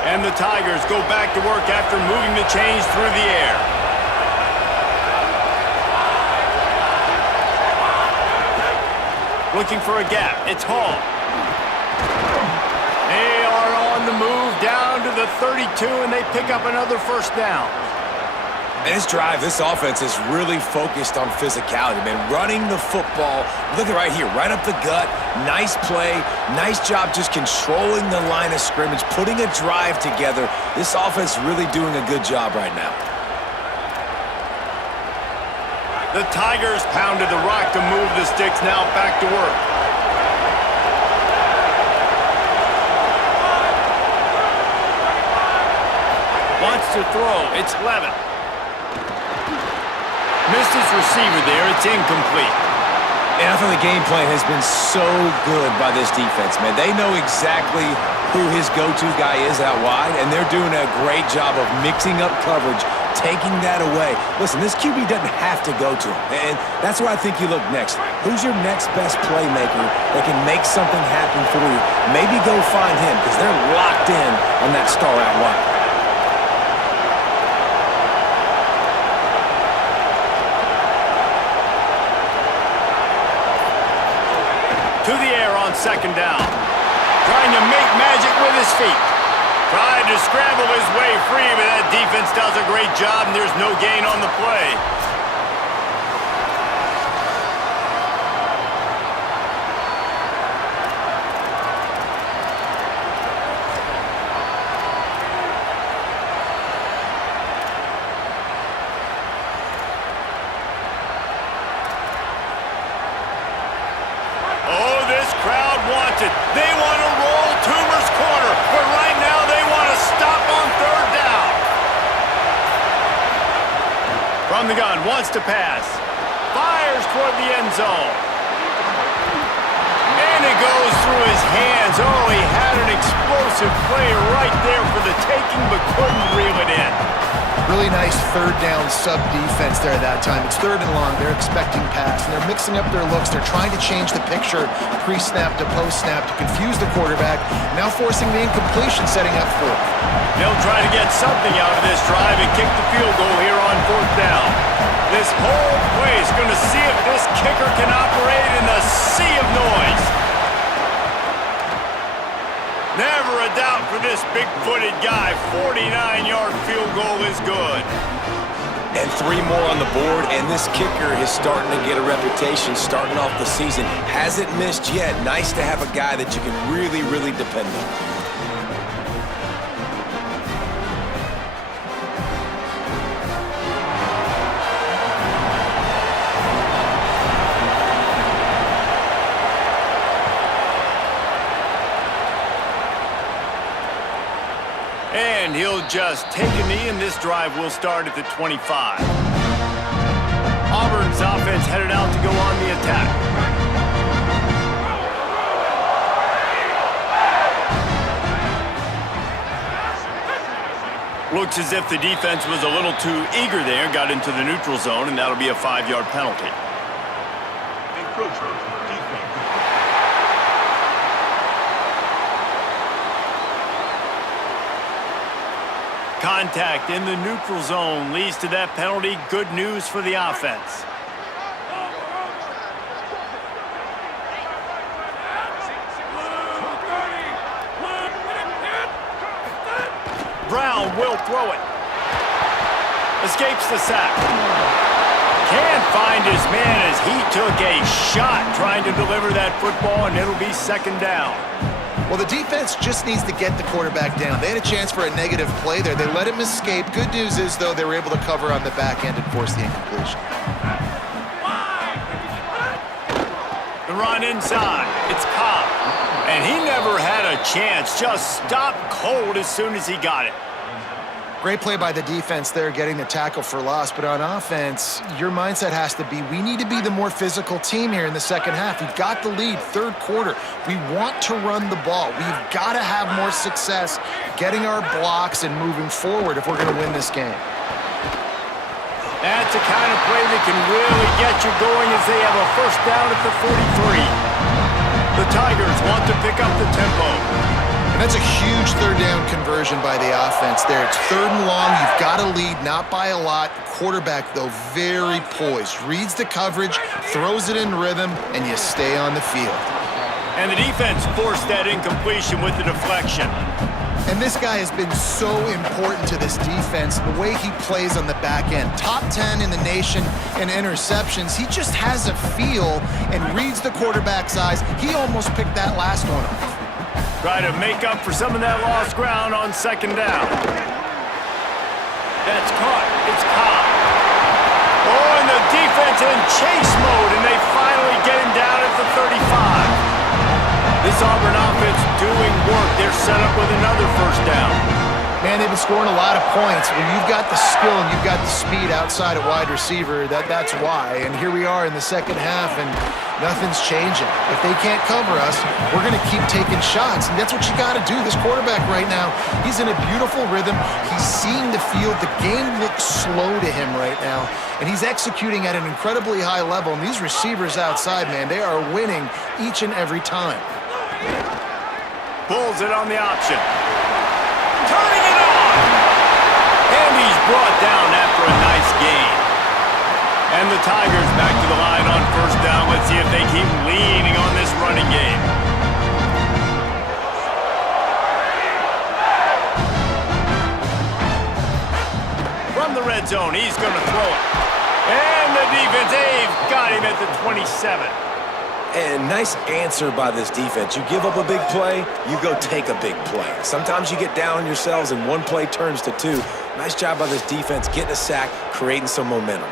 And the Tigers go back to work after moving the chains through the air. Looking for a gap. It's Hall. They are on the move down to the 32, and they pick up another 1st down. And this drive, this offense is really focused on physicality, man. Running the football, look at right here, right up the gut. Nice play, nice job just controlling the line of scrimmage, putting a drive together. This offense really doing a good job right now. The Tigers pounded the rock to move the sticks, now back to work. Wants to throw, it's Levin. Missed his receiver there, it's incomplete. And I thought the game plan has been so good by this defense, man. They know exactly who his go-to guy is out wide, and they're doing a great job of mixing up coverage, taking that away. Listen, this QB doesn't have to go to him, and that's where I think you look next. Who's your next best playmaker that can make something happen for you? Maybe go find him, because they're locked in on that star out wide. To the air on 2nd down. Trying to make magic with his feet. Tried to scramble his way free, but that defense does a great job, and there's no gain on the play. They want to roll Toomer's corner, but right now they want to stop on 3rd down. From the gun, wants to pass. Fires toward the end zone. And And it goes through his hands. Oh, he had an explosive play right there for the taking, but couldn't reel it in. Really nice third down sub-defense there that time. It's 3rd and long. They're expecting pass, and they're mixing up their looks. They're trying to change the picture pre-snap to post-snap to confuse the quarterback, now forcing the incompletion, setting up 4th. They'll try to get something out of this drive and kick the field goal here on 4th down. This whole play is going to see if this kicker can operate in the sea of noise. Never a doubt for this big-footed guy. 49-yard field goal is good. And 3 more on the board, and this kicker is starting to get a reputation starting off the season. Hasn't missed yet. Nice to have a guy that you can really, really depend on. And he'll just take a knee, and this drive will start at the 25. Auburn's offense headed out to go on the attack. Looks as if the defense was a little too eager there, got into the neutral zone, and that'll be a 5-yard penalty. Encroachment, defense. Contact in the neutral zone leads to that penalty. Good news for the offense. Brown will throw it. Escapes the sack. Can't find his man as he took a shot trying to deliver that football, and it'll be 2nd down. Well, the defense just needs to get the quarterback down. They had a chance for a negative play there. They let him escape. Good news is, though, they were able to cover on the back end and force the incompletion. The run inside. It's Cobb. And he never had a chance. Just stopped cold as soon as he got it. Great play by the defense there, getting the tackle for loss. But on offense, your mindset has to be, we need to be the more physical team here in the second half. We've got the lead, 3rd quarter. We want to run the ball. We've got to have more success getting our blocks and moving forward if we're going to win this game. That's the kind of play that can really get you going as they have a 1st down at the 43. The Tigers want to pick up the tempo. And that's a huge 3rd down conversion by the offense there. It's 3rd and long. You've got to lead, not by a lot. Quarterback, though, very poised. Reads the coverage, throws it in rhythm, and you stay on the field. And the defense forced that incompletion with the deflection. And this guy has been so important to this defense, the way he plays on the back end. Top 10 in the nation in interceptions. He just has a feel and reads the quarterback's eyes. He almost picked that last one off. Try to make up for some of that lost ground on 2nd down. That's caught. It's Cobb. Oh, and the defense in chase mode, and they finally get him down at the 35. This Auburn offense doing work. They're set up with another 1st down. Man, they've been scoring a lot of points. When you've got the skill and you've got the speed outside of wide receiver, that's why. And here we are in the second half, and nothing's changing. If they can't cover us, we're going to keep taking shots, and that's what you got to do. This quarterback right now, he's in a beautiful rhythm. He's seeing the field. The game looks slow to him right now, and he's executing at an incredibly high level. And these receivers outside, man, they are winning each and every time. Pulls it on the option. Turning it on! And he's brought down after a nice gain. And the Tigers back to the line on 1st down. Let's see if they keep leaning on this running game. From the red zone, he's going to throw it. And the defense, they've got him at the 27. And nice answer by this defense. You give up a big play, you go take a big play. Sometimes you get down on yourselves and one play turns to 2. Nice job by this defense getting a sack, creating some momentum.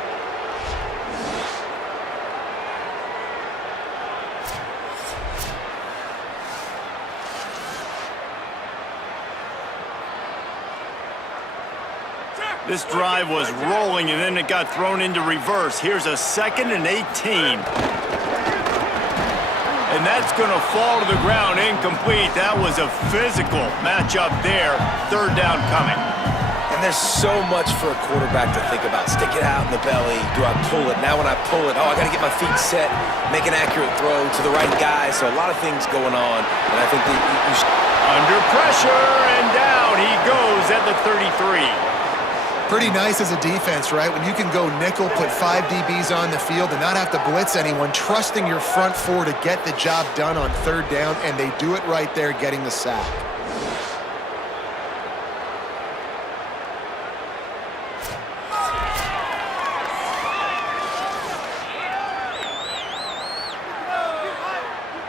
This drive was rolling, and then it got thrown into reverse. Here's a 2nd and 18. And that's going to fall to the ground incomplete. That was a physical matchup there. Third down coming. And there's so much for a quarterback to think about. Stick it out in the belly. Do I pull it? Now when I pull it, I got to get my feet set, make an accurate throw to the right guy. So a lot of things going on. And I think that you under pressure, and down he goes at the 33. Pretty nice as a defense, right? When you can go nickel, put 5 DBs on the field and not have to blitz anyone, trusting your front four to get the job done on third down, and they do it right there, getting the sack.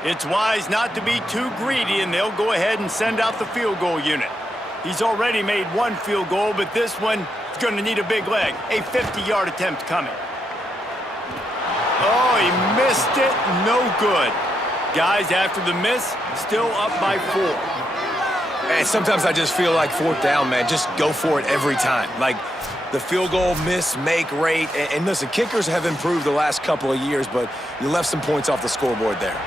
It's wise not to be too greedy, and they'll go ahead and send out the field goal unit. He's already made one field goal, but this one is going to need a big leg. A 50-yard attempt coming. Oh, he missed it. No good. Guys, after the miss, still up by 4. And sometimes I just feel like fourth down, man. Just go for it every time. Like the field goal miss, make rate. And listen, kickers have improved the last couple of years, but you left some points off the scoreboard there.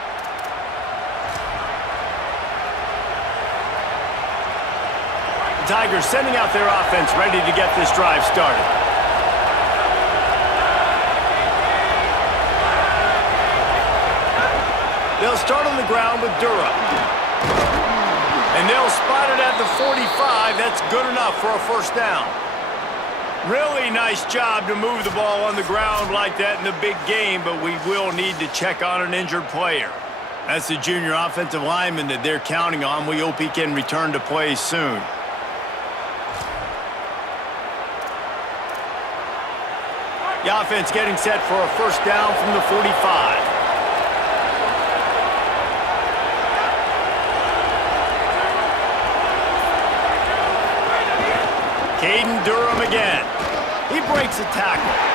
The Tigers sending out their offense, ready to get this drive started. They'll start on the ground with Durham. And they'll spot it at the 45. That's good enough for a first down. Really nice job to move the ball on the ground like that in the big game, but we will need to check on an injured player. That's the junior offensive lineman that they're counting on. We hope he can return to play soon. The offense getting set for a first down from the 45. Caden Durham again. He breaks a tackle.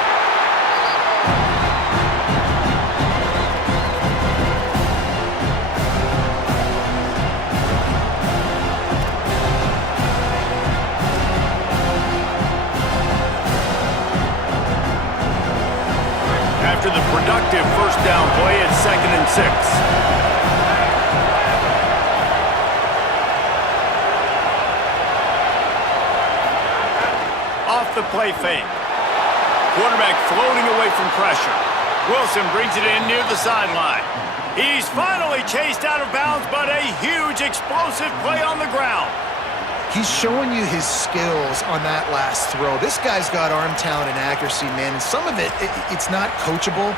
After the productive first down play, it's 2nd and 6. Off the play fake. Quarterback floating away from pressure. Wilson brings it in near the sideline. He's finally chased out of bounds, but a huge explosive play on the ground. He's showing you his skills on that last throw. This guy's got arm talent and accuracy, man, and some of it's not coachable.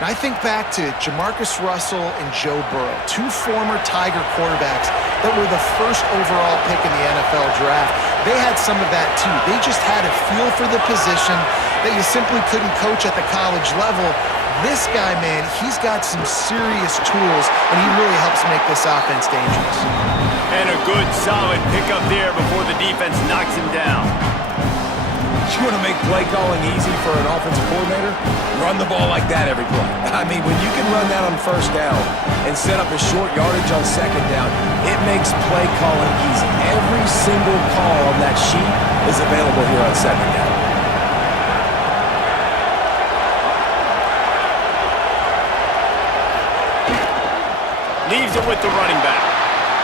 And I think back to Jamarcus Russell and Joe Burrow, 2 former Tiger quarterbacks that were the first overall pick in the NFL draft. They had some of that too. They just had a feel for the position that you simply couldn't coach at the college level. This guy, man, he's got some serious tools, and he really helps make this offense dangerous. And a good, solid pickup there before the defense knocks him down. You want to make play calling easy for an offensive coordinator? Run the ball like that every play. I mean, when you can run that on first down and set up a short yardage on second down, it makes play calling easy. Every single call on that sheet is available here on second down. Leaves it with the running back.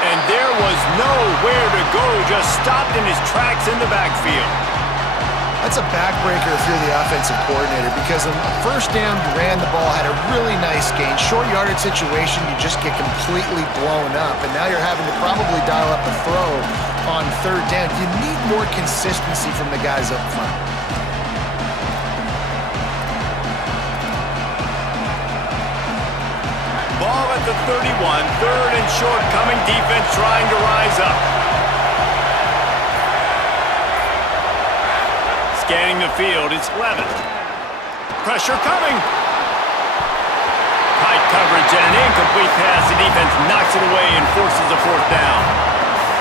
And there was nowhere to go, just stopped in his tracks in the backfield. That's a backbreaker if you're the offensive coordinator, because on first down, you ran the ball, had a really nice gain. Short yardage situation, you just get completely blown up, and now you're having to probably dial up the throw on third down. You need more consistency from the guys up front. Ball at the 31, 3rd and short coming, defense trying to rise up. Scanning the field, it's Levin. Pressure coming. Tight coverage and an incomplete pass. The defense knocks it away and forces a 4th down.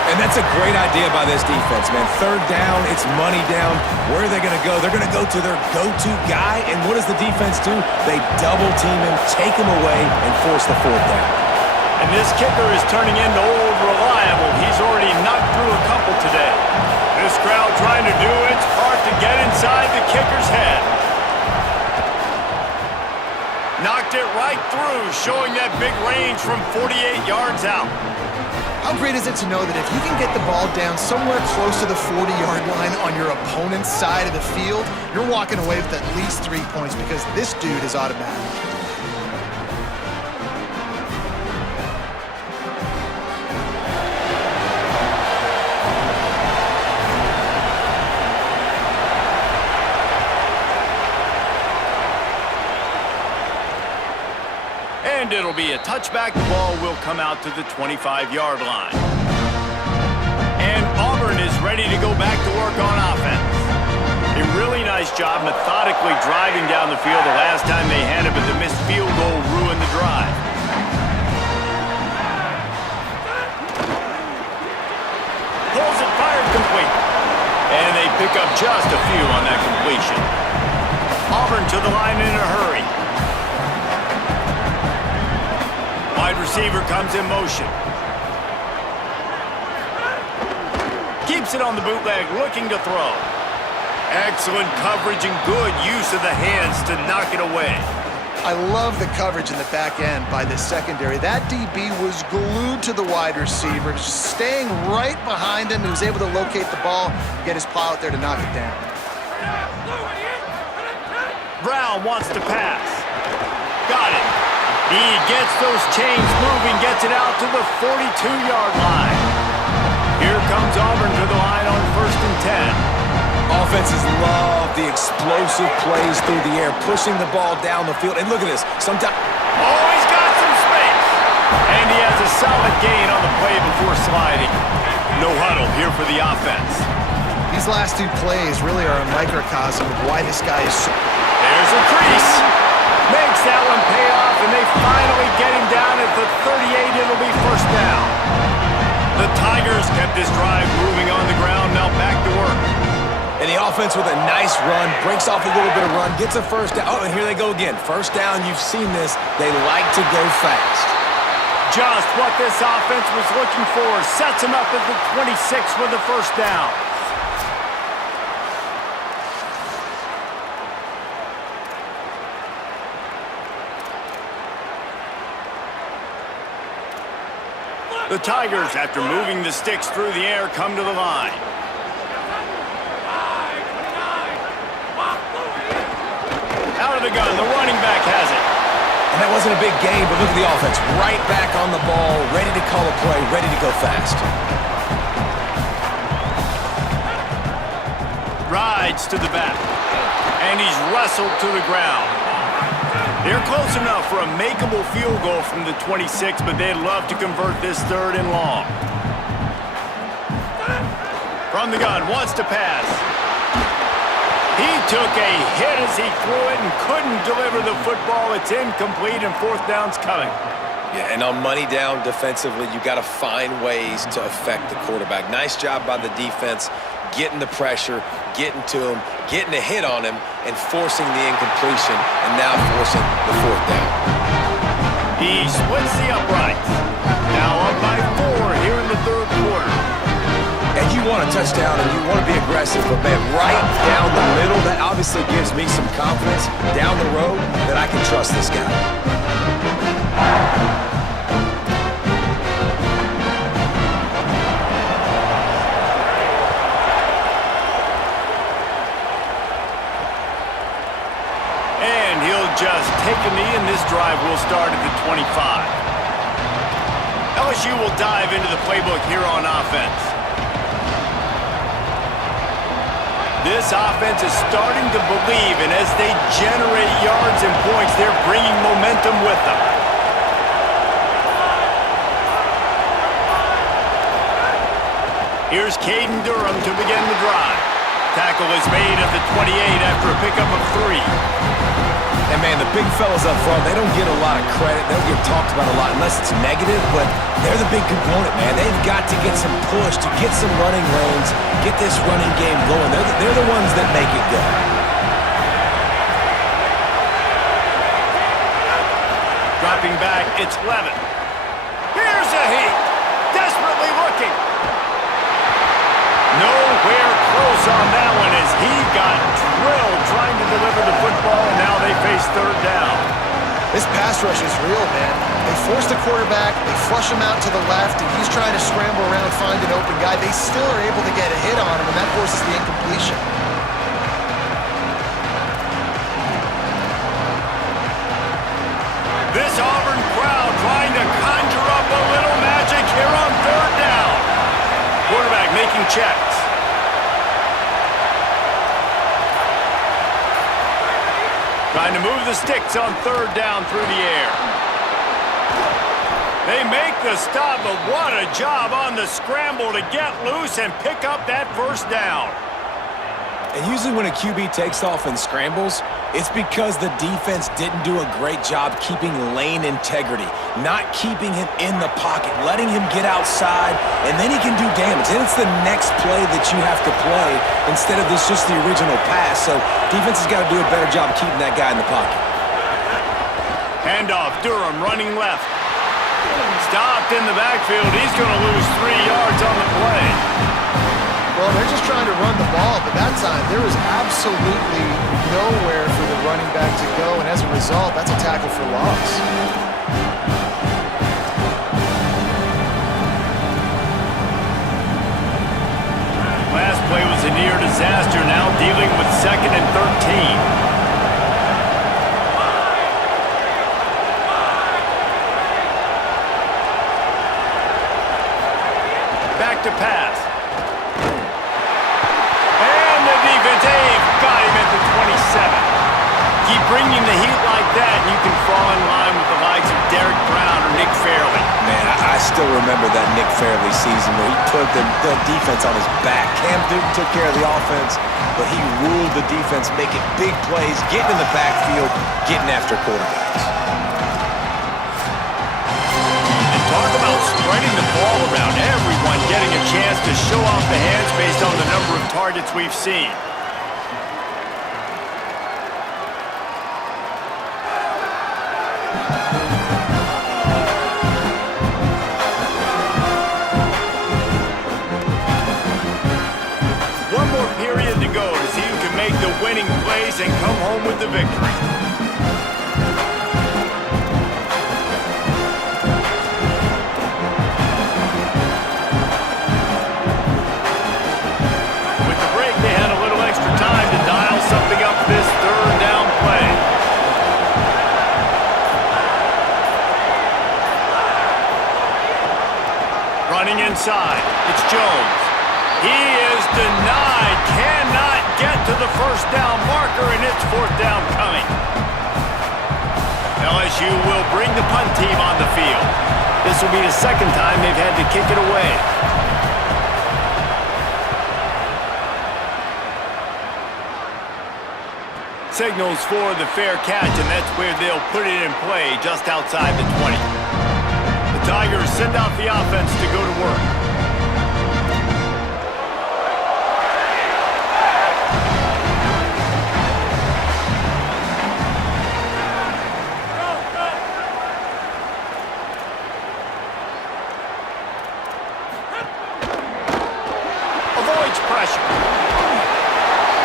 And that's a great idea by this defense, man. Third down, it's money down. Where are they going to go? They're going to go to their go-to guy. And what does the defense do? They double team him, take him away, and force the 4th down. And this kicker is turning into old reliable. He's already knocked through a couple today. This crowd trying to do its part to get inside the kicker's head. Knocked it right through, showing that big range from 48 yards out. How great is it to know that if you can get the ball down somewhere close to the 40-yard line on your opponent's side of the field, you're walking away with at least 3 points because this dude is automatic. And it'll be a touchback. The ball will come out to the 25-yard line. And Auburn is ready to go back to work on offense. A really nice job methodically driving down the field the last time they had it, but the missed field goal ruined the drive. Pulls it, fired, complete. And they pick up just a few on that completion. Auburn to the line in a hurry. Wide receiver comes in motion. Keeps it on the bootleg, looking to throw. Excellent coverage and good use of the hands to knock it away. I love the coverage in the back end by the secondary. That DB was glued to the wide receiver, just staying right behind him. He was able to locate the ball, get his paw out there to knock it down. Brown wants to pass. Got it. He gets those chains moving, gets it out to the 42-yard line. Here comes Auburn to the line on 1st and 10. Offenses love the explosive plays through the air, pushing the ball down the field. And look at this. Sometimes. Oh, he's got some space. And he has a solid gain on the play before sliding. No huddle here for the offense. These last two plays really are a microcosm of why this guy is so... There's a crease. Makes that one pay off, and they finally get him down at the 38. It'll be 1st down. The Tigers kept this drive moving on the ground, now back to work. And the offense with a nice run, breaks off a little bit of run, gets a 1st down. Oh, and here they go again. 1st down, you've seen this. They like to go fast. Just what this offense was looking for. Sets him up at the 26 with the 1st down. The Tigers, after moving the sticks through the air, come to the line. Out of the gun, the running back has it. And that wasn't a big gain, but look at the offense. Right back on the ball, ready to call a play, ready to go fast. Rides to the back. And he's wrestled to the ground. They're close enough for a makeable field goal from the 26, but they'd love to convert this 3rd and long. From the gun, wants to pass. He took a hit as he threw it and couldn't deliver the football. It's incomplete, and 4th down's coming. Yeah, and on money down defensively, you got to find ways to affect the quarterback. Nice job by the defense, getting the pressure, getting to him, getting a hit on him, and forcing the incompletion, and now forcing the 4th down. He splits the uprights. Now up by 4 here in the 3rd quarter. And you want a touchdown, and you want to be aggressive, but man, right down the middle, that obviously gives me some confidence down the road that I can trust this guy. And he'll just take a knee, and this drive will start at the 25. LSU will dive into the playbook here on offense. This offense is starting to believe, and as they generate yards and points, they're bringing momentum with them. Here's Caden Durham to begin the drive. Tackle is made at the 28 after a pickup of 3. And man, the big fellas up front, they don't get a lot of credit. They don't get talked about a lot unless it's negative, but they're the big component, man. They've got to get some push, to get some running lanes, get this running game going. They're the ones that make it go. Dropping back, it's Levin. Here's a heat. Desperately looking. Nowhere close on that one as he got drilled trying to deliver the football, and now they face 3rd down. This pass rush is real, man. They force the quarterback, they flush him out to the left, and he's trying to scramble around, find an open guy. They still are able to get a hit on him, and that forces the incompletion. This Auburn crowd trying to conjure up a little magic here on third down. Quarterback making checks. Trying to move the sticks on third down through the air. They make the stop, but what a job on the scramble to get loose and pick up that first down. And usually when a QB takes off and scrambles, it's because the defense didn't do a great job keeping lane integrity, not keeping him in the pocket, letting him get outside, and then he can do damage. And it's the next play that you have to play instead of this just the original pass. So defense has got to do a better job of keeping that guy in the pocket. Handoff, Durham running left. Stopped in the backfield. He's going to lose 3 yards on the play. Well, they're just trying to run the ball, but that time there was absolutely nowhere for the running back to go, and as a result, that's a tackle for loss. Last play was a near disaster, now dealing with 2nd and 13. Back to pass. And the defense, got him at the 27. Keep bringing the heat like that, and you can fall in line with the likes of Derek Brown or Nick Fairley. Man, I still remember that Nick Fairley season where he put the defense on his back. Cam Newton took care of the offense, but he ruled the defense, making big plays, getting in the backfield, getting after quarterbacks. And talk about spreading the ball around, everyone getting a chance to show off the hands based on the number of targets we've seen. Winning plays and come home with the victory. With the break, they had a little extra time to dial something up this third down play. Running inside, it's Jones. He is denied, cannot get to the first down marker, and it's 4th down coming. LSU will bring the punt team on the field. This will be the 2nd time they've had to kick it away. Signals for the fair catch, and that's where they'll put it in play just outside the 20. The Tigers send out the offense to go to work. Pressure.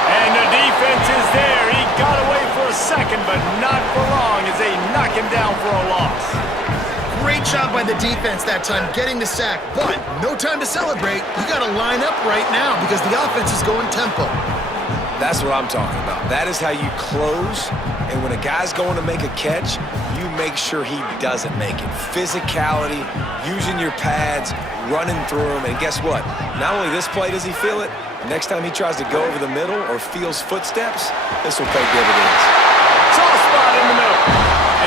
And the defense is there. He got away for a second, but not for long as they knock him down for a loss. Great job by the defense that time, getting the sack, but no time to celebrate. You got to line up right now because the offense is going tempo. That's what I'm talking about. That is how you close, and when a guy's going to make a catch, you make sure he doesn't make it. Physicality, using your pads, running through them, and guess what? Not only this play does he feel it, next time he tries to go over the middle or feels footsteps, this will pay dividends. Soft spot in the middle.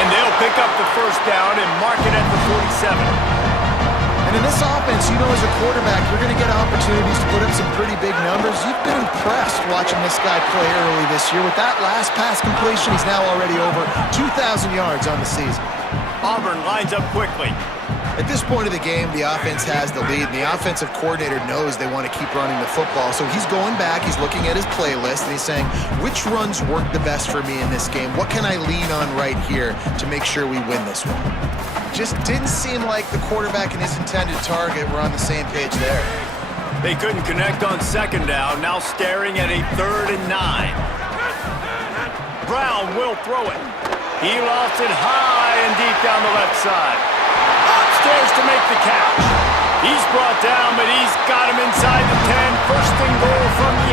And they'll pick up the first down and mark it at the 47. And in this offense, you know as a quarterback, you're going to get opportunities to put up some pretty big numbers. You've been impressed watching this guy play early this year. With that last pass completion, he's now already over 2,000 yards on the season. Auburn lines up quickly. At this point of the game, the offense has the lead, and the offensive coordinator knows they want to keep running the football. So he's going back, he's looking at his playlist, and he's saying, which runs work the best for me in this game? What can I lean on right here to make sure we win this one? Just didn't seem like the quarterback and his intended target were on the same page there. They couldn't connect on 2nd down, now staring at a 3rd and 9. Brown will throw it. He lofts it high and deep down the left side. Upstairs to make the catch. He's brought down, but he's got him inside the 10. First and goal from the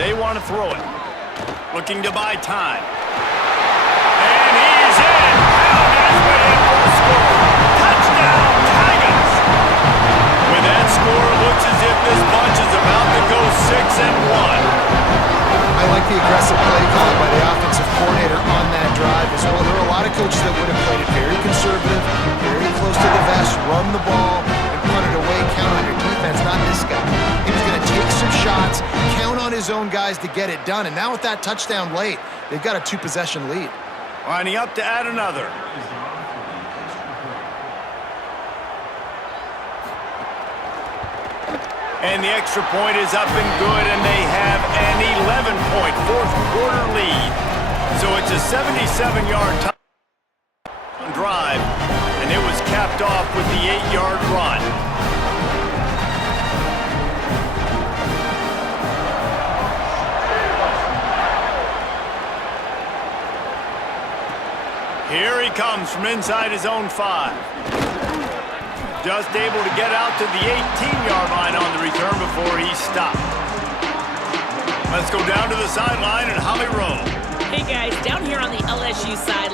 8. They want to throw it. Looking to buy time. And he's in. Pound his way in for the score. Touchdown, Tigers. With that score, it looks as if this bunch is about to go 6-1. I like the aggressive play call by the offensive coordinator on that drive as well. There are a lot of coaches that would have played it very conservative, very close to the vest, run the ball, and punt it away, count on your defense, not this guy. He was going to take some shots, count on his own guys to get it done, and now with that touchdown late, they've got a 2-possession lead. Lining up to add another. And the extra point is up and good, and they have an 11-point fourth-quarter lead. So it's a 77-yard touchdown drive, and it was capped off with the 8-yard run. Here he comes from inside his own 5. Just able to get out to the 18-yard line on the return before he stopped. Let's go down to the sideline and Holly roll. Hey guys, down here on the LSU side.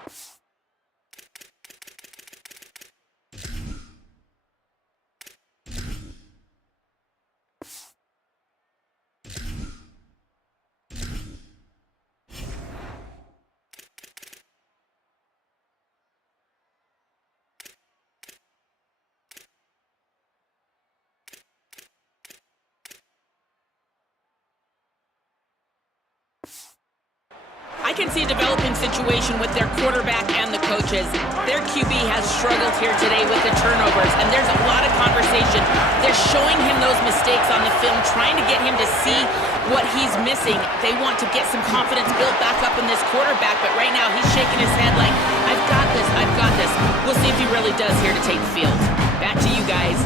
I can see a developing situation with their quarterback and the coaches. Their QB has struggled here today with the turnovers, and there's a lot of conversation. They're showing him those mistakes on the film, trying to get him to see what he's missing. They want to get some confidence built back up in this quarterback, but right now he's shaking his head like, I've got this, I've got this. We'll see if he really does here to take the field. Back to you guys.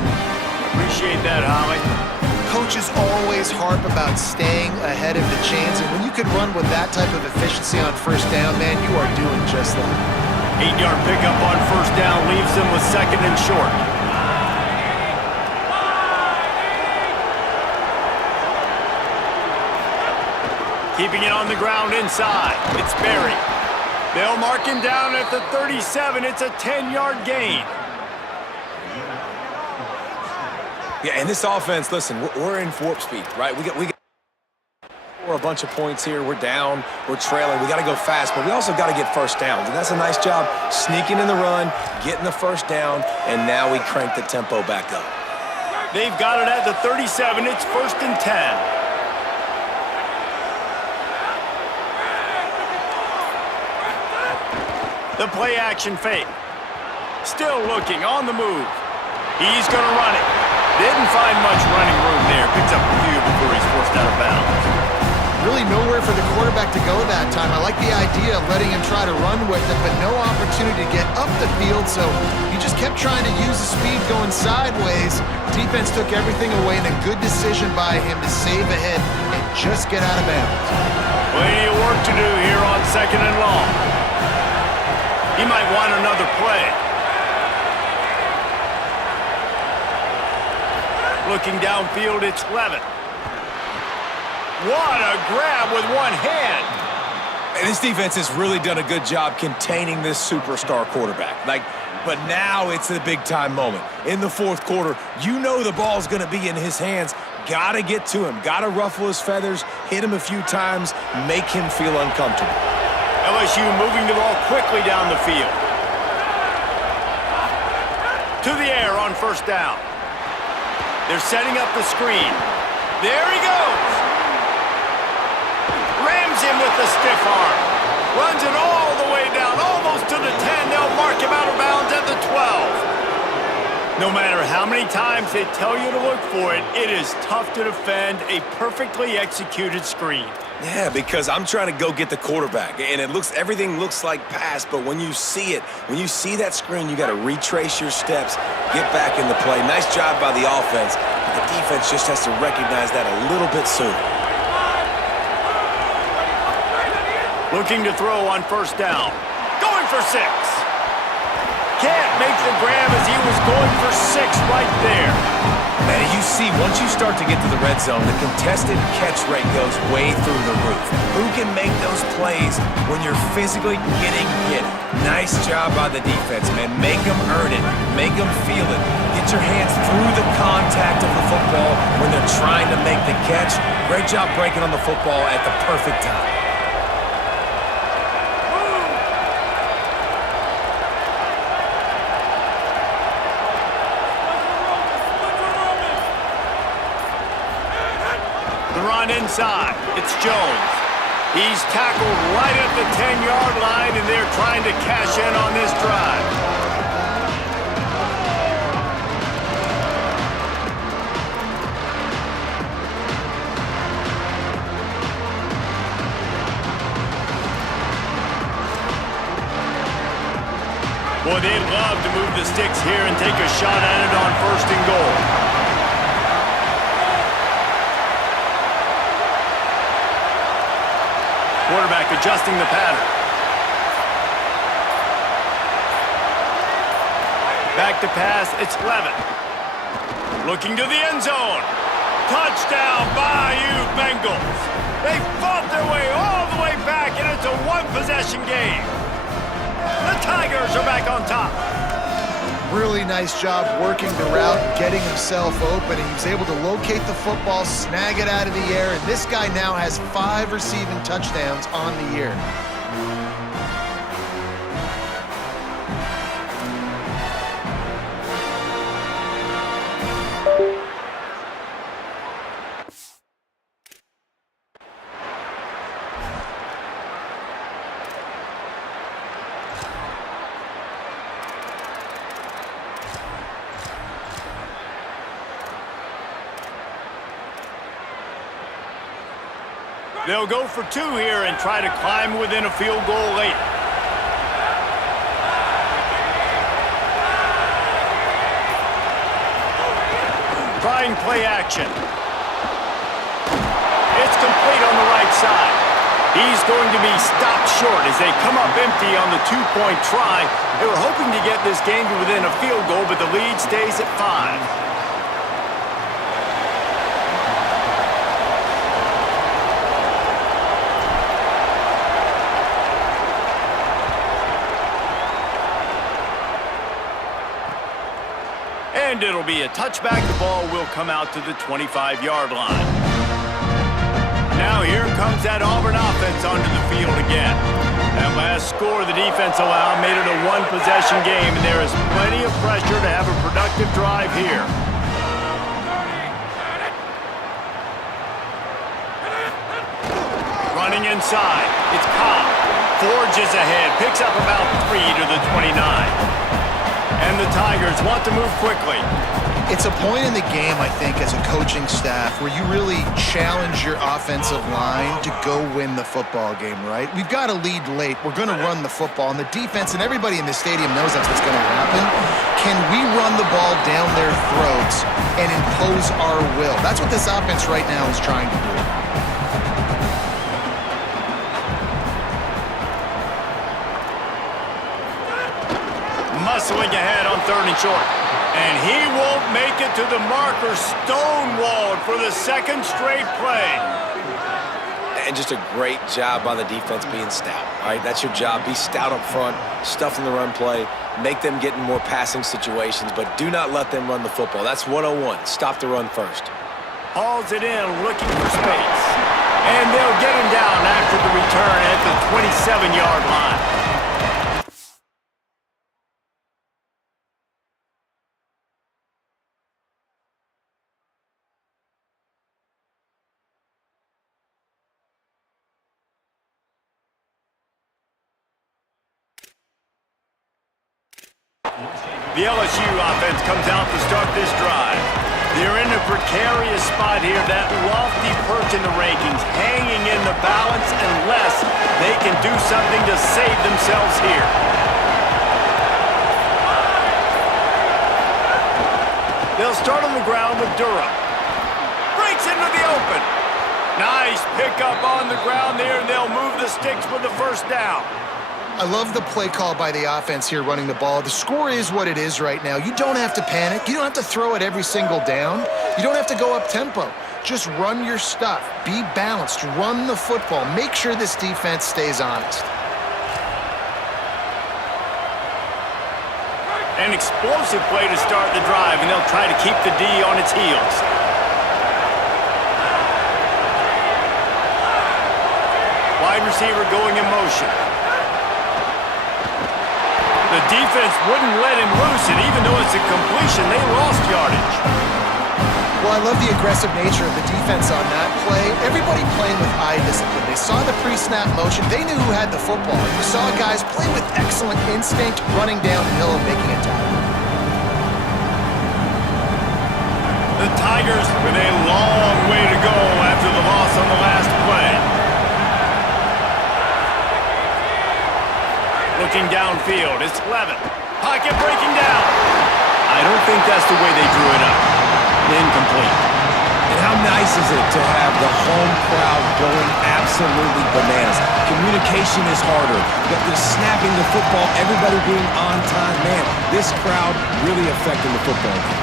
Appreciate that, Holly. Coaches always harp about staying ahead of the chains, and when you can run with that type of efficiency on first down, man, you are doing just that. 8-yard pickup on first down leaves them with second and short. Keeping it on the ground inside. It's Berry. They'll mark him down at the 37. It's a 10-yard gain. Yeah, and this offense, listen, we're in warp speed, right? We got a bunch of points here. We're down. We're trailing. We got to go fast, but we also got to get first downs. And that's a nice job sneaking in the run, getting the first down, and now we crank the tempo back up. They've got it at the 37. It's first and 10. The play action fake. Still looking on the move. He's going to run it. Didn't find much running room there. Picks up a few before he's forced out of bounds. Really nowhere for the quarterback to go that time. I like the idea of letting him try to run with it, but no opportunity to get up the field, so he just kept trying to use the speed going sideways. Defense took everything away, and a good decision by him to save ahead and just get out of bounds. Plenty of work to do here on second and long. He might want another play. Looking downfield, it's Levin. What a grab with one hand. And this defense has really done a good job containing this superstar quarterback. But now it's a big-time moment. In the fourth quarter, you know the ball's going to be in his hands. Got to get to him. Got to ruffle his feathers, hit him a few times, make him feel uncomfortable. LSU moving the ball quickly down the field. To the air on first down. They're setting up the screen. There he goes. Rams him with the stiff arm. Runs it all the way down, almost to the 10. They'll mark him out of bounds at the 12. No matter how many times they tell you to look for it, it is tough to defend a perfectly executed screen. Yeah, because I'm trying to go get the quarterback, and everything looks like pass, but when you see it, when you see that screen, you got to retrace your steps, get back in the play. Nice job by the offense. The defense just has to recognize that a little bit sooner. Looking to throw on first down. Going for 6. Can't make the grab as he was going for 6 right there. Man, you see, once you start to get to the red zone, the contested catch rate goes way through the roof. Who can make those plays when you're physically getting hit? Nice job by the defense, man. Make them earn it. Make them feel it. Get your hands through the contact of the football when they're trying to make the catch. Great job breaking on the football at the perfect time. Inside, it's Jones. He's tackled right at the 10-yard line, and they're trying to cash in on this drive. Boy, they'd love to move the sticks here and take a shot at it on 1st and goal. Quarterback adjusting the pattern. Back to pass, it's Levin. Looking to the end zone. Touchdown, Bayou Bengals. They fought their way all the way back, and it's a one-possession game. The Tigers are back on top. Really nice job working the route, getting himself open, and he was able to locate the football, snag it out of the air, and this guy now has 5 receiving touchdowns on the year. They'll go for 2 here and try to climb within a field goal late. Trying play action. It's complete on the right side. He's going to be stopped short as they come up empty on the 2-point try. They were hoping to get this game to within a field goal, but the lead stays at 5. And it'll be a touchback. The ball will come out to the 25-yard line. Now here comes that Auburn offense onto the field again. That last score the defense allowed made it a one-possession game, and there is plenty of pressure to have a productive drive here. Running inside, it's Cobb. Forges ahead, picks up about 3 to the 29. And the Tigers want to move quickly. It's a point in the game, I think, as a coaching staff where you really challenge your offensive line to go win the football game, right? We've got a lead late. We're going to run the football, and the defense and everybody in the stadium knows that's what's going to happen. Can we run the ball down their throats and impose our will? That's what this offense right now is trying to do. Muscling ahead on 3rd and short. And he won't make it to the marker. Stonewalled for the 2nd straight play. And just a great job by the defense being stout. All right, that's your job. Be stout up front, stuff in the run play, make them get in more passing situations, but do not let them run the football. That's 101. Stop the run first. Hauls it in, looking for space. And they'll get him down after the return at the 27-yard line. The LSU offense comes out to start this drive. They're in a precarious spot here, that lofty perch in the rankings, hanging in the balance unless they can do something to save themselves here. They'll start on the ground with Durham. Breaks into the open. Nice pickup on the ground there, and they'll move the sticks with the first down. I love the play call by the offense here running the ball. The score is what it is right now. You don't have to panic. You don't have to throw it every single down. You don't have to go up tempo. Just run your stuff. Be balanced. Run the football. Make sure this defense stays honest. An explosive play to start the drive, and they'll try to keep the D on its heels. Wide receiver going in motion. The defense wouldn't let him loose, and even though it's a completion, they lost yardage. Well, I love the aggressive nature of the defense on that play. Everybody playing with eye discipline. They saw the pre-snap motion. They knew who had the football. You saw guys play with excellent instinct, running downhill and making a tackle. The Tigers with a long way to go after the loss on the last play. Looking downfield, it's Levin. Pocket breaking down. I don't think that's the way they drew it up. Incomplete. And how nice is it to have the home crowd going absolutely bananas? Communication is harder, but the snapping the football, everybody being on time, man, this crowd really affecting the football game.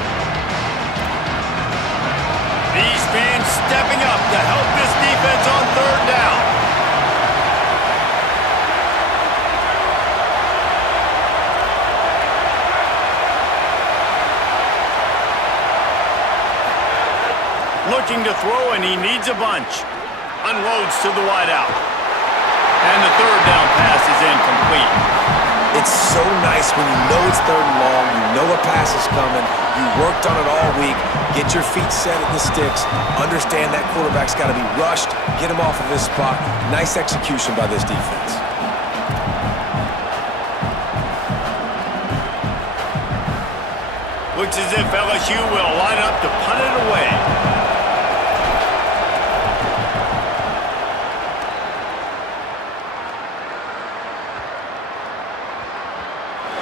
These fans stepping up to help this defense on third down. Looking to throw, and he needs a bunch. Unloads to the wideout. And the third down pass is incomplete. It's so nice when you know it's third and long, you know a pass is coming, you worked on it all week, get your feet set at the sticks, understand that quarterback's got to be rushed, get him off of his spot. Nice execution by this defense. Looks as if LSU will line up to punt it away.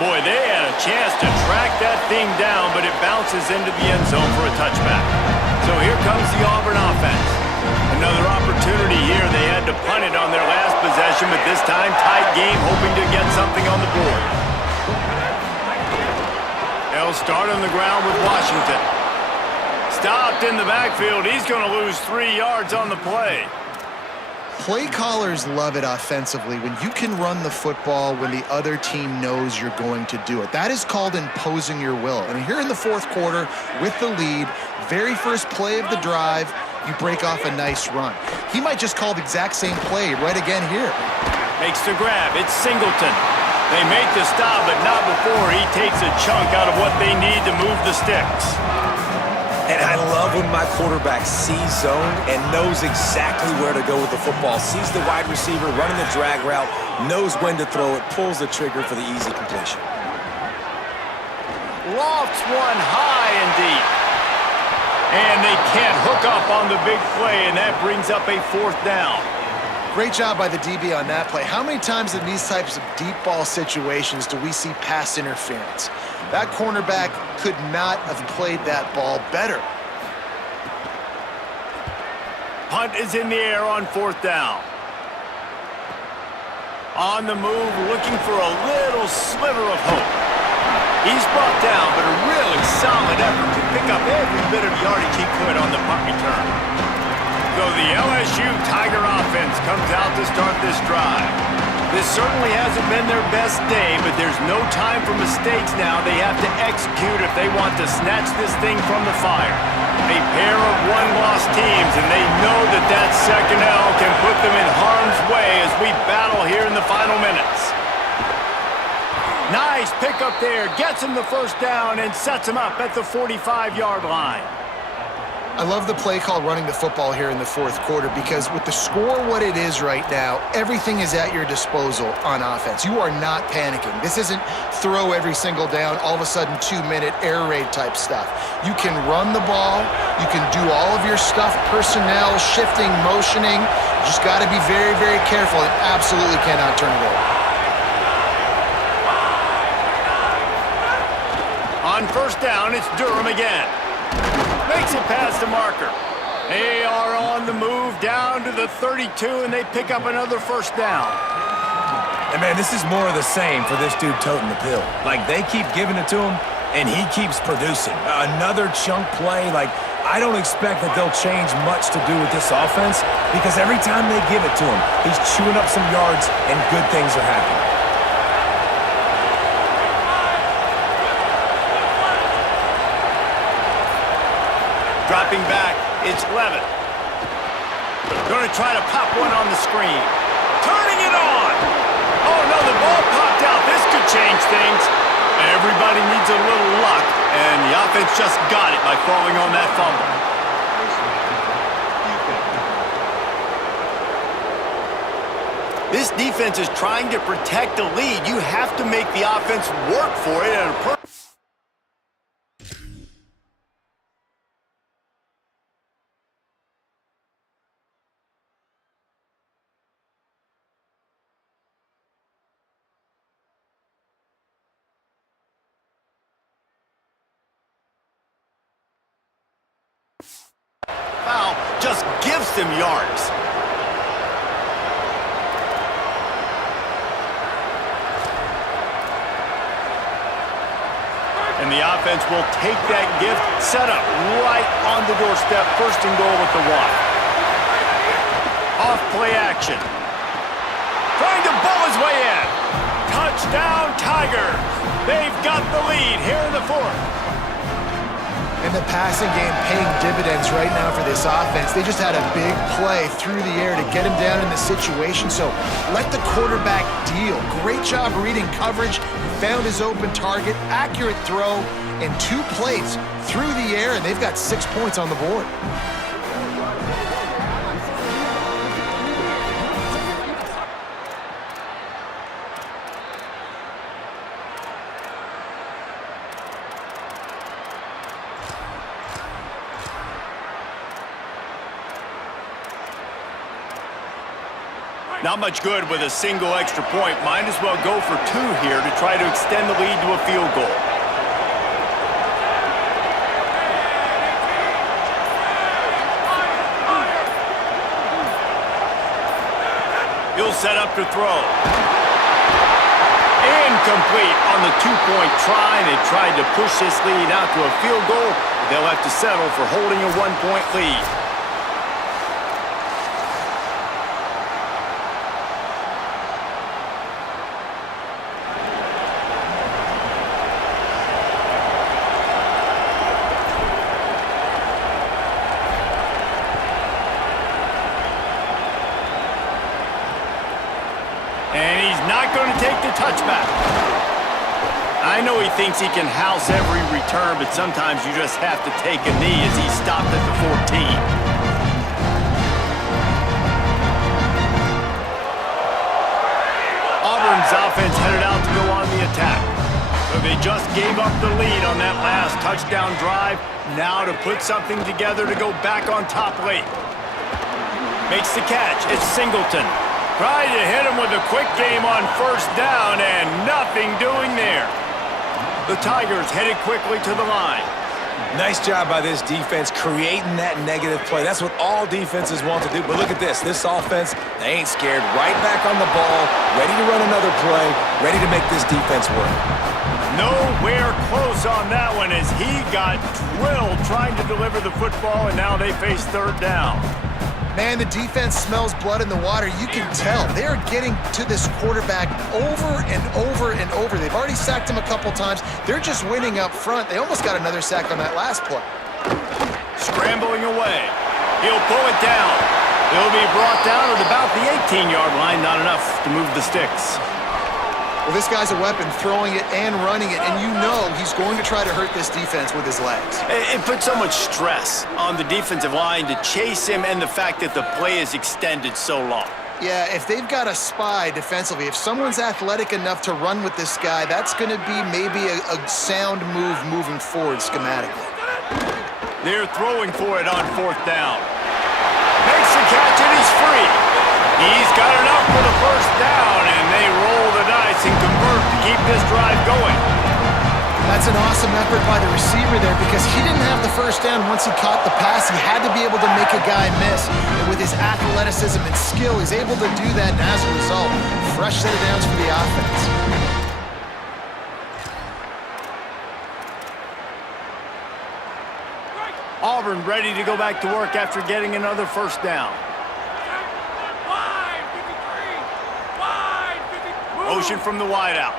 Boy, they had a chance to track that thing down, but it bounces into the end zone for a touchback. So here comes the Auburn offense. Another opportunity here. They had to punt it on their last possession, but this time tight game, hoping to get something on the board. They'll start on the ground with Washington. Stopped in the backfield. He's going to lose 3 yards on the play. Play callers love it offensively when you can run the football when the other team knows you're going to do it. That is called imposing your will. And here in the fourth quarter with the lead, very first play of the drive, you break off a nice run. He might just call the exact same play right again here. Makes the grab. It's Singleton. They make the stop, but not before he takes a chunk out of what they need to move the sticks. And I love when my quarterback sees zone and knows exactly where to go with the football. Sees the wide receiver running the drag route, knows when to throw it, pulls the trigger for the easy completion. Lofts one high and deep. And they can't hook up on the big play, and that brings up a fourth down. Great job by the DB on that play. How many times in these types of deep ball situations do we see pass interference? That cornerback could not have played that ball better. Punt is in the air on fourth down. On the move, looking for a little sliver of hope. He's brought down, but a really solid effort to pick up every bit of yardage he could on the punt return. So the LSU Tiger offense comes out to start this drive. This certainly hasn't been their best day, but there's no time for mistakes now. They have to execute if they want to snatch this thing from the fire. A pair of one-loss teams, and they know that that second L can put them in harm's way as we battle here in the final minutes. Nice pickup there. Gets him the first down and sets him up at the 45-yard line. I love the play called running the football here in the fourth quarter because with the score what it is right now, everything is at your disposal on offense. You are not panicking. This isn't throw every single down, all of a sudden 2-minute air raid type stuff. You can run the ball. You can do all of your stuff, personnel, shifting, motioning. You just got to be very, very careful and absolutely cannot turn it over. On first down, it's Durham again. Makes it past the marker. They are on the move down to the 32, and they pick up another first down. And, man, this is more of the same for this dude toting the pill. Like, they keep giving it to him, and he keeps producing. Another chunk play. Like, I don't expect that they'll change much to do with this offense because every time they give it to him, he's chewing up some yards, and good things are happening. Dropping back, it's Levitt. Going to try to pop one on the screen. Turning it on! Oh no, the ball popped out. This could change things. Everybody needs a little luck, and the offense just got it by falling on that fumble. This defense is trying to protect the lead. You have to make the offense work for it at a foul just gives them yards. And the offense will take that gift, set up right on the doorstep, first and goal with the one. Off play action. Trying to bowl his way in. Touchdown Tigers. They've got the lead here in the fourth. And the passing game paying dividends right now for this offense. They just had a big play through the air to get him down in the situation. So let the quarterback deal. Great job reading coverage. Found his open target. Accurate throw. And 2 plays through the air. And they've got 6 points on the board. Not much good with a single extra point. Might as well go for 2 here to try to extend the lead to a field goal. He'll set up to throw. Incomplete on the 2-point try. They tried to push this lead out to a field goal. They'll have to settle for holding a 1-point lead. And he's not going to take the touchback. I know he thinks he can house every return, but sometimes you just have to take a knee as he stopped at the 14. Auburn's offense headed out to go on the attack. So they just gave up the lead on that last touchdown drive. Now to put something together to go back on top late. Makes the catch. It's Singleton. Tried to hit him with a quick game on first down, and nothing doing there. The Tigers headed quickly to the line. Nice job by this defense creating that negative play. That's what all defenses want to do. But look at this. This offense, they ain't scared. Right back on the ball, ready to run another play, ready to make this defense work. Nowhere close on that one as he got drilled trying to deliver the football, and now they face third down. Man, the defense smells blood in the water. You can tell. They are getting to this quarterback over and over and over. They've already sacked him a couple times. They're just winning up front. They almost got another sack on that last play. Scrambling away. He'll pull it down. He'll be brought down at about the 18-yard line. Not enough to move the sticks. Well, this guy's a weapon, throwing it and running it, and you know he's going to try to hurt this defense with his legs. It puts so much stress on the defensive line to chase him and the fact that the play is extended so long. Yeah, if they've got a spy defensively, if someone's athletic enough to run with this guy, that's going to be maybe a sound move moving forward schematically. They're throwing for it on 4th down. Makes the catch and he's free. He's got enough for the 1st down, and they roll the dice and convert to keep this drive going. That's an awesome effort by the receiver there because he didn't have the 1st down once he caught the pass. He had to be able to make a guy miss. And with his athleticism and skill, he's able to do that, and as a result, fresh set of downs for the offense. Auburn ready to go back to work after getting another 1st down. Motion from the wideout.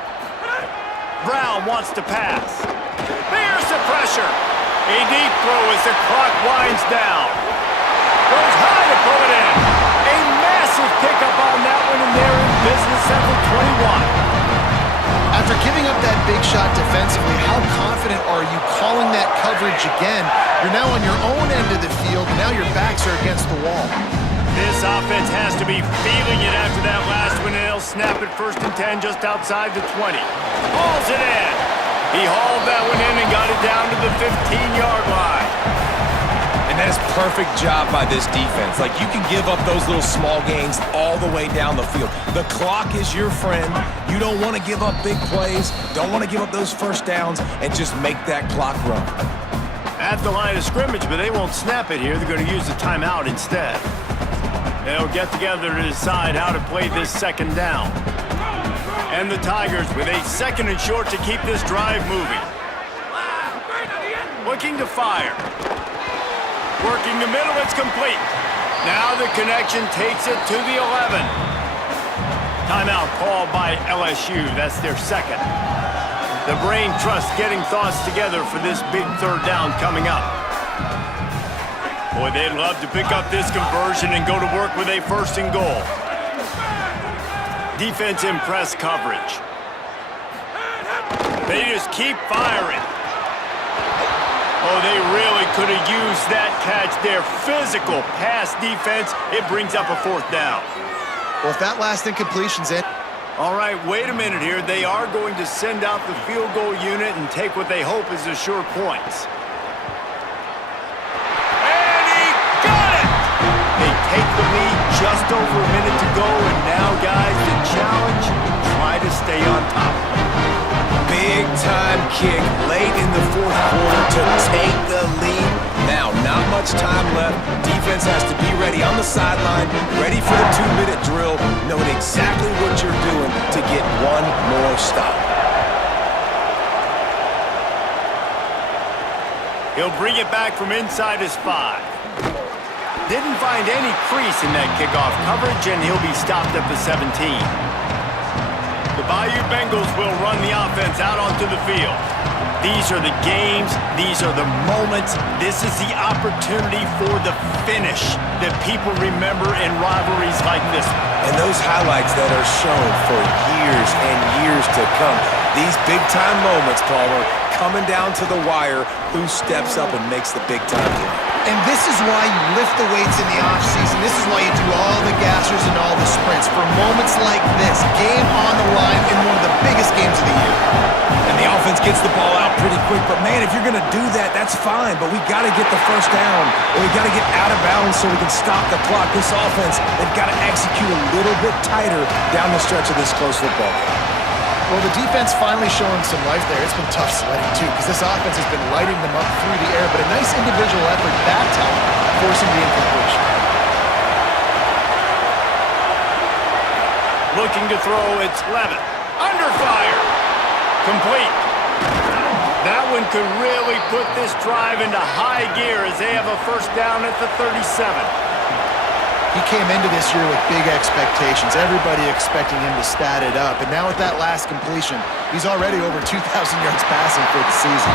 Brown wants to pass. There's the pressure. A deep throw as the clock winds down. Goes high to pull it in. A massive pickup on that one, and they're in business at the 21. After giving up that big shot defensively, how confident are you calling that coverage again? You're now on your own end of the field, and now your backs are against the wall. This offense has to be feeling it after that last one, and they'll snap it 1st and 10 just outside the 20. Hauls it in. He hauled that one in and got it down to the 15-yard line. And that is perfect job by this defense. Like, you can give up those little small gains all the way down the field. The clock is your friend. You don't want to give up big plays, don't want to give up those 1st downs, and just make that clock run. At the line of scrimmage, but they won't snap it here. They're going to use the timeout instead. They'll get together to decide how to play this 2nd down. And the Tigers with a 2nd and short to keep this drive moving. Looking to fire. Working the middle, it's complete. Now the connection takes it to the 11. Timeout called by LSU. That's their 2nd. The brain trust getting thoughts together for this big 3rd down coming up. Boy, they'd love to pick up this conversion and go to work with a 1st and goal. Defense in press coverage. They just keep firing. Oh, they really could have used that catch there. Physical pass defense. It brings up a 4th down. Well, if that last incompletion's in. All right, wait a minute here. They are going to send out the field goal unit and take what they hope is the sure points. Take the lead, just over a minute to go, and now, guys, the challenge, try to stay on top. Big time kick late in the 4th quarter to take the lead. Now, not much time left. Defense has to be ready on the sideline, ready for the 2-minute drill, knowing exactly what you're doing to get one more stop. He'll bring it back from inside his 5. Didn't find any crease in that kickoff coverage, and he'll be stopped at the 17. The Bayou Bengals will run the offense out onto the field. These are the games. These are the moments. This is the opportunity for the finish that people remember in rivalries like this. And those highlights that are shown for years and years to come. These big-time moments, Palmer, coming down to the wire, who steps up and makes the big-time play. And this is why you lift the weights in the offseason. This is why you do all the gassers and all the sprints. For moments like this, game on the line in one of the biggest games of the year. And the offense gets the ball out pretty quick. But, man, if you're going to do that, that's fine. But we got to get the 1st down. And we got to get out of bounds so we can stop the clock. This offense, they've got to execute a little bit tighter down the stretch of this close football game. Well, the defense finally showing some life there. It's been tough sledding, too, because this offense has been lighting them up through the air. But a nice individual effort that time, forcing the incompletion. Looking to throw, it's Levitt. Under fire. Complete. That one could really put this drive into high gear as they have a 1st down at the 37. He came into this year with big expectations. Everybody expecting him to stat it up. And now with that last completion, he's already over 2,000 yards passing for the season.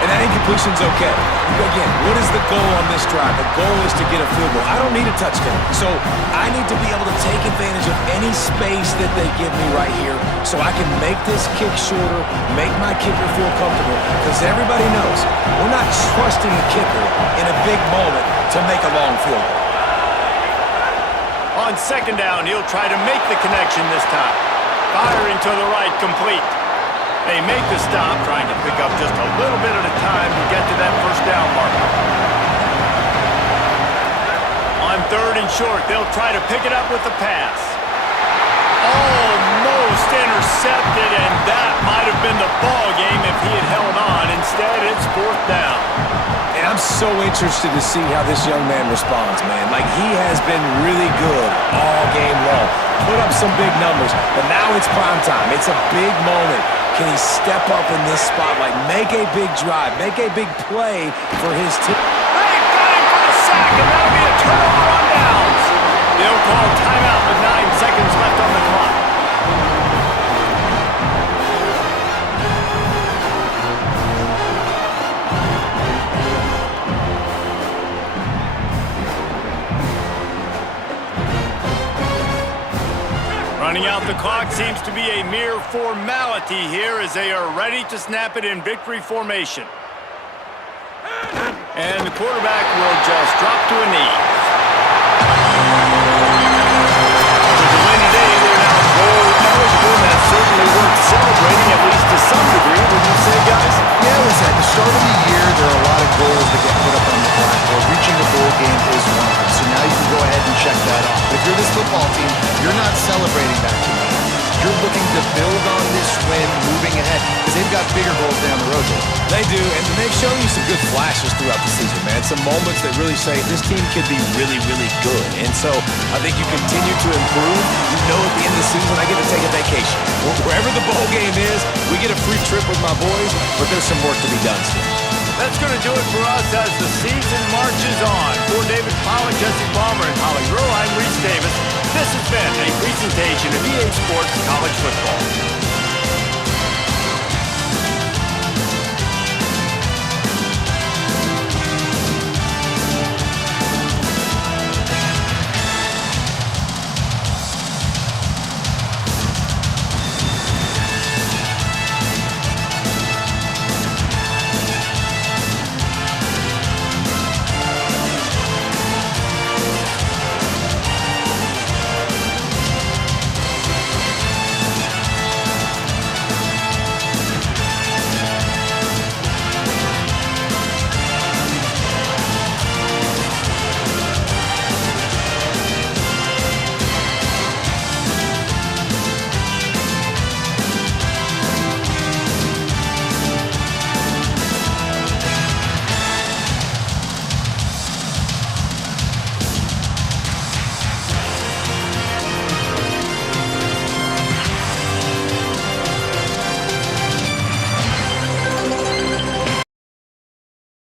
And that incompletion's okay. Again, what is the goal on this drive? The goal is to get a field goal. I don't need a touchdown. So I need to be able to take advantage of any space that they give me right here so I can make this kick shorter, make my kicker feel comfortable. Because everybody knows we're not trusting a kicker in a big moment to make a long field goal. On second down, he'll try to make the connection this time. Firing to the right, complete. They make the stop, trying to pick up just a little bit at a time to get to that first down marker. On third and short, they'll try to pick it up with the pass. Almost intercepted, and that might have been the ball game if he had held on. Instead, it's fourth down. And I'm so interested to see how this young man responds, man. Like, he has been really good all game long. Put up some big numbers, but now it's prime time. It's a big moment. Can he step up in this spot? Like, make a big drive, make a big play for his team. They got him for the sack, and that'll be a turnover on downs. They'll call timeout with 9 seconds left on the clock. Running out the clock seems to be a mere formality here as they are ready to snap it in victory formation. And the quarterback will just drop to a knee. With the win today, they're now bowl eligible, and that's certainly worth celebrating, at least to some degree, would you say, guys? Yeah, listen, at the start of the year, there are a lot of goals that get put up on the blackboard. Reaching a bowl game is one of them, so now you can go ahead and check that off. But if you're this football team, you're not celebrating that tonight. You're looking to build on this win moving ahead because they've got bigger goals down the road. They do, and they've shown you some good flashes throughout the season, man. Some moments that really say this team could be really, really good. And so I think you continue to improve. You know at the end of the season, I get to take a vacation. Wherever the bowl game is, we get a free trip with my boys, but there's some work to be done still. That's going to do it for us as the season marches on. For David Powell, Jesse Palmer, and Holly Rowe, I'm Rehsades. This has been a presentation of EA Sports College Football.